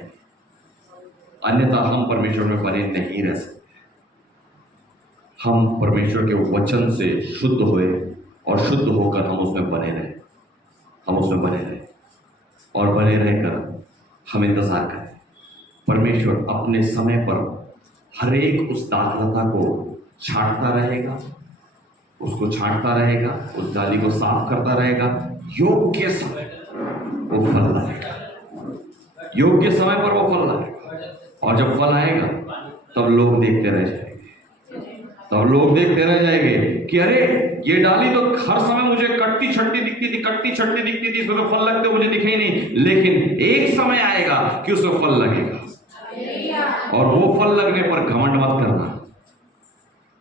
अन्यथा हम परमेश्वर में बने नहीं रह सकते। हम परमेश्वर के वचन से शुद्ध हुए और शुद्ध होकर हम उसमें बने रहे, हम उसमें बने रहे और बने रहकर हम इंतजार करें। परमेश्वर अपने समय पर हर एक उस दाखलता को छांटता रहेगा, उसको छांटता रहेगा, उस डाली को साफ करता रहेगा, योग्य समय वो फल लाएगा, योग्य समय पर वो फल लाएगा। और जब फल आएगा तब लोग देखते रह जाएंगे, तब लोग देखते रह जाएंगे कि अरे ये डाली तो हर समय मुझे कटती छटती दिखती थी, कटती छटती दिखती थी, इसमें तो फल लगते मुझे दिखे ही नहीं, लेकिन एक समय आएगा कि उसमें फल लगेगा। और वो फल लगने पर घमंड मत करना,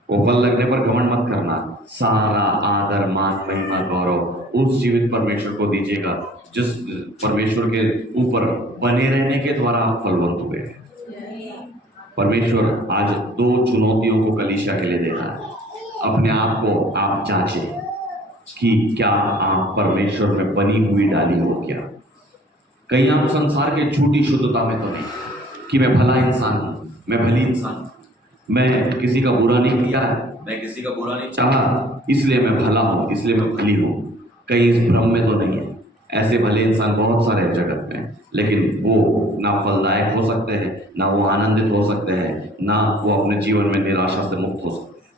वो फल लगने पर घमंड मत करना, सारा आदर मान महिमा गौरव उस जीवित परमेश्वर को दीजिएगा जिस परमेश्वर के ऊपर बने रहने के द्वारा आप फलवंत हुए। परमेश्वर आज दो चुनौतियों को कलीसिया के लिए देता है। अपने आप को आप जांचें कि क्या आप परमेश्वर में बनी हुई डाली हो क्या। कहीं आप संसार के झूठी शुद्धता में तो नहीं कि मैं भला इंसान हूं, मैं भली इंसान हूं, मैं किसी का बुरा नहीं किया है, मैं किसी का बुरा नहीं चाहा इसलिए मैं भला हूं, इसलिए मैं भली हूं। कहीं इस भ्रम में तो नहीं है। ऐसे भले इंसान बहुत सारे जगत में, लेकिन वो ना फलदायक हो सकते हैं, ना वो आनंदित हो सकते हैं, ना वो अपने जीवन में निराशा से मुक्त हो सकते हैं।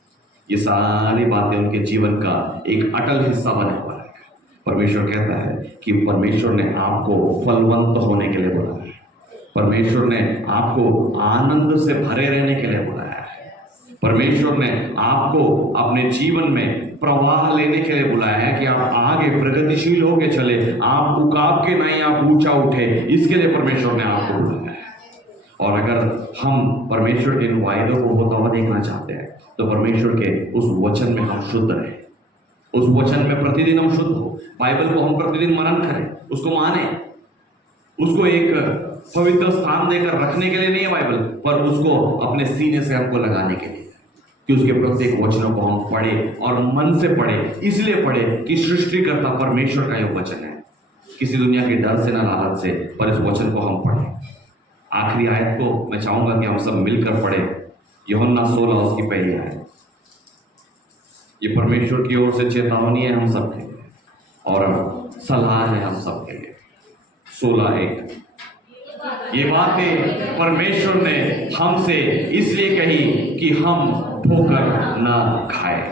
ये सारी बातें उनके जीवन का एक अटल हिस्सा बने हुआ है। परमेश्वर कहता है कि परमेश्वर ने आपको फलवंत होने के लिए बुलाया है, परमेश्वर ने आपको आनंद से भरे रहने के लिए बुलाया है, परमेश्वर ने आपको अपने जीवन में प्रवाह लेने के लिए बुलाया है कि आप आगे प्रगतिशील होके चले, आप उकाब के नहीं आप ऊंचा उठे, इसके लिए परमेश्वर ने आपको बुलाया है। और अगर हम परमेश्वर के इन वायदों को होता हुआ देखना चाहते हैं तो परमेश्वर के उस वचन में हम शुद्ध रहें, उस वचन में प्रतिदिन हम शुद्ध हो, बाइबल को हम प्रतिदिन मनन करें, उसको माने, उसको एक पवित्र स्थान देकर रखने के लिए नहीं है बाइबल, पर उसको अपने सीने से हमको लगाने के लिए कि उसके प्रत्येक वचनों को हम पढ़े और मन से पढ़े, इसलिए पढ़े कि सृष्टिकर्ता परमेश्वर का यह वचन है, किसी दुनिया के डर से ना लालच से, पर इस वचन को हम पढ़े। आखिरी आयत को मैं चाहूंगा कि हम सब मिलकर पढ़े, यूहन्ना 16 उसकी पहली आयत। ये परमेश्वर की ओर से चेतावनी है हम सबके लिए और सलाह है हम सबके लिए। 16:1 ये बातें परमेश्वर ने हमसे इसलिए कही कि हम ठोकर ना खाए।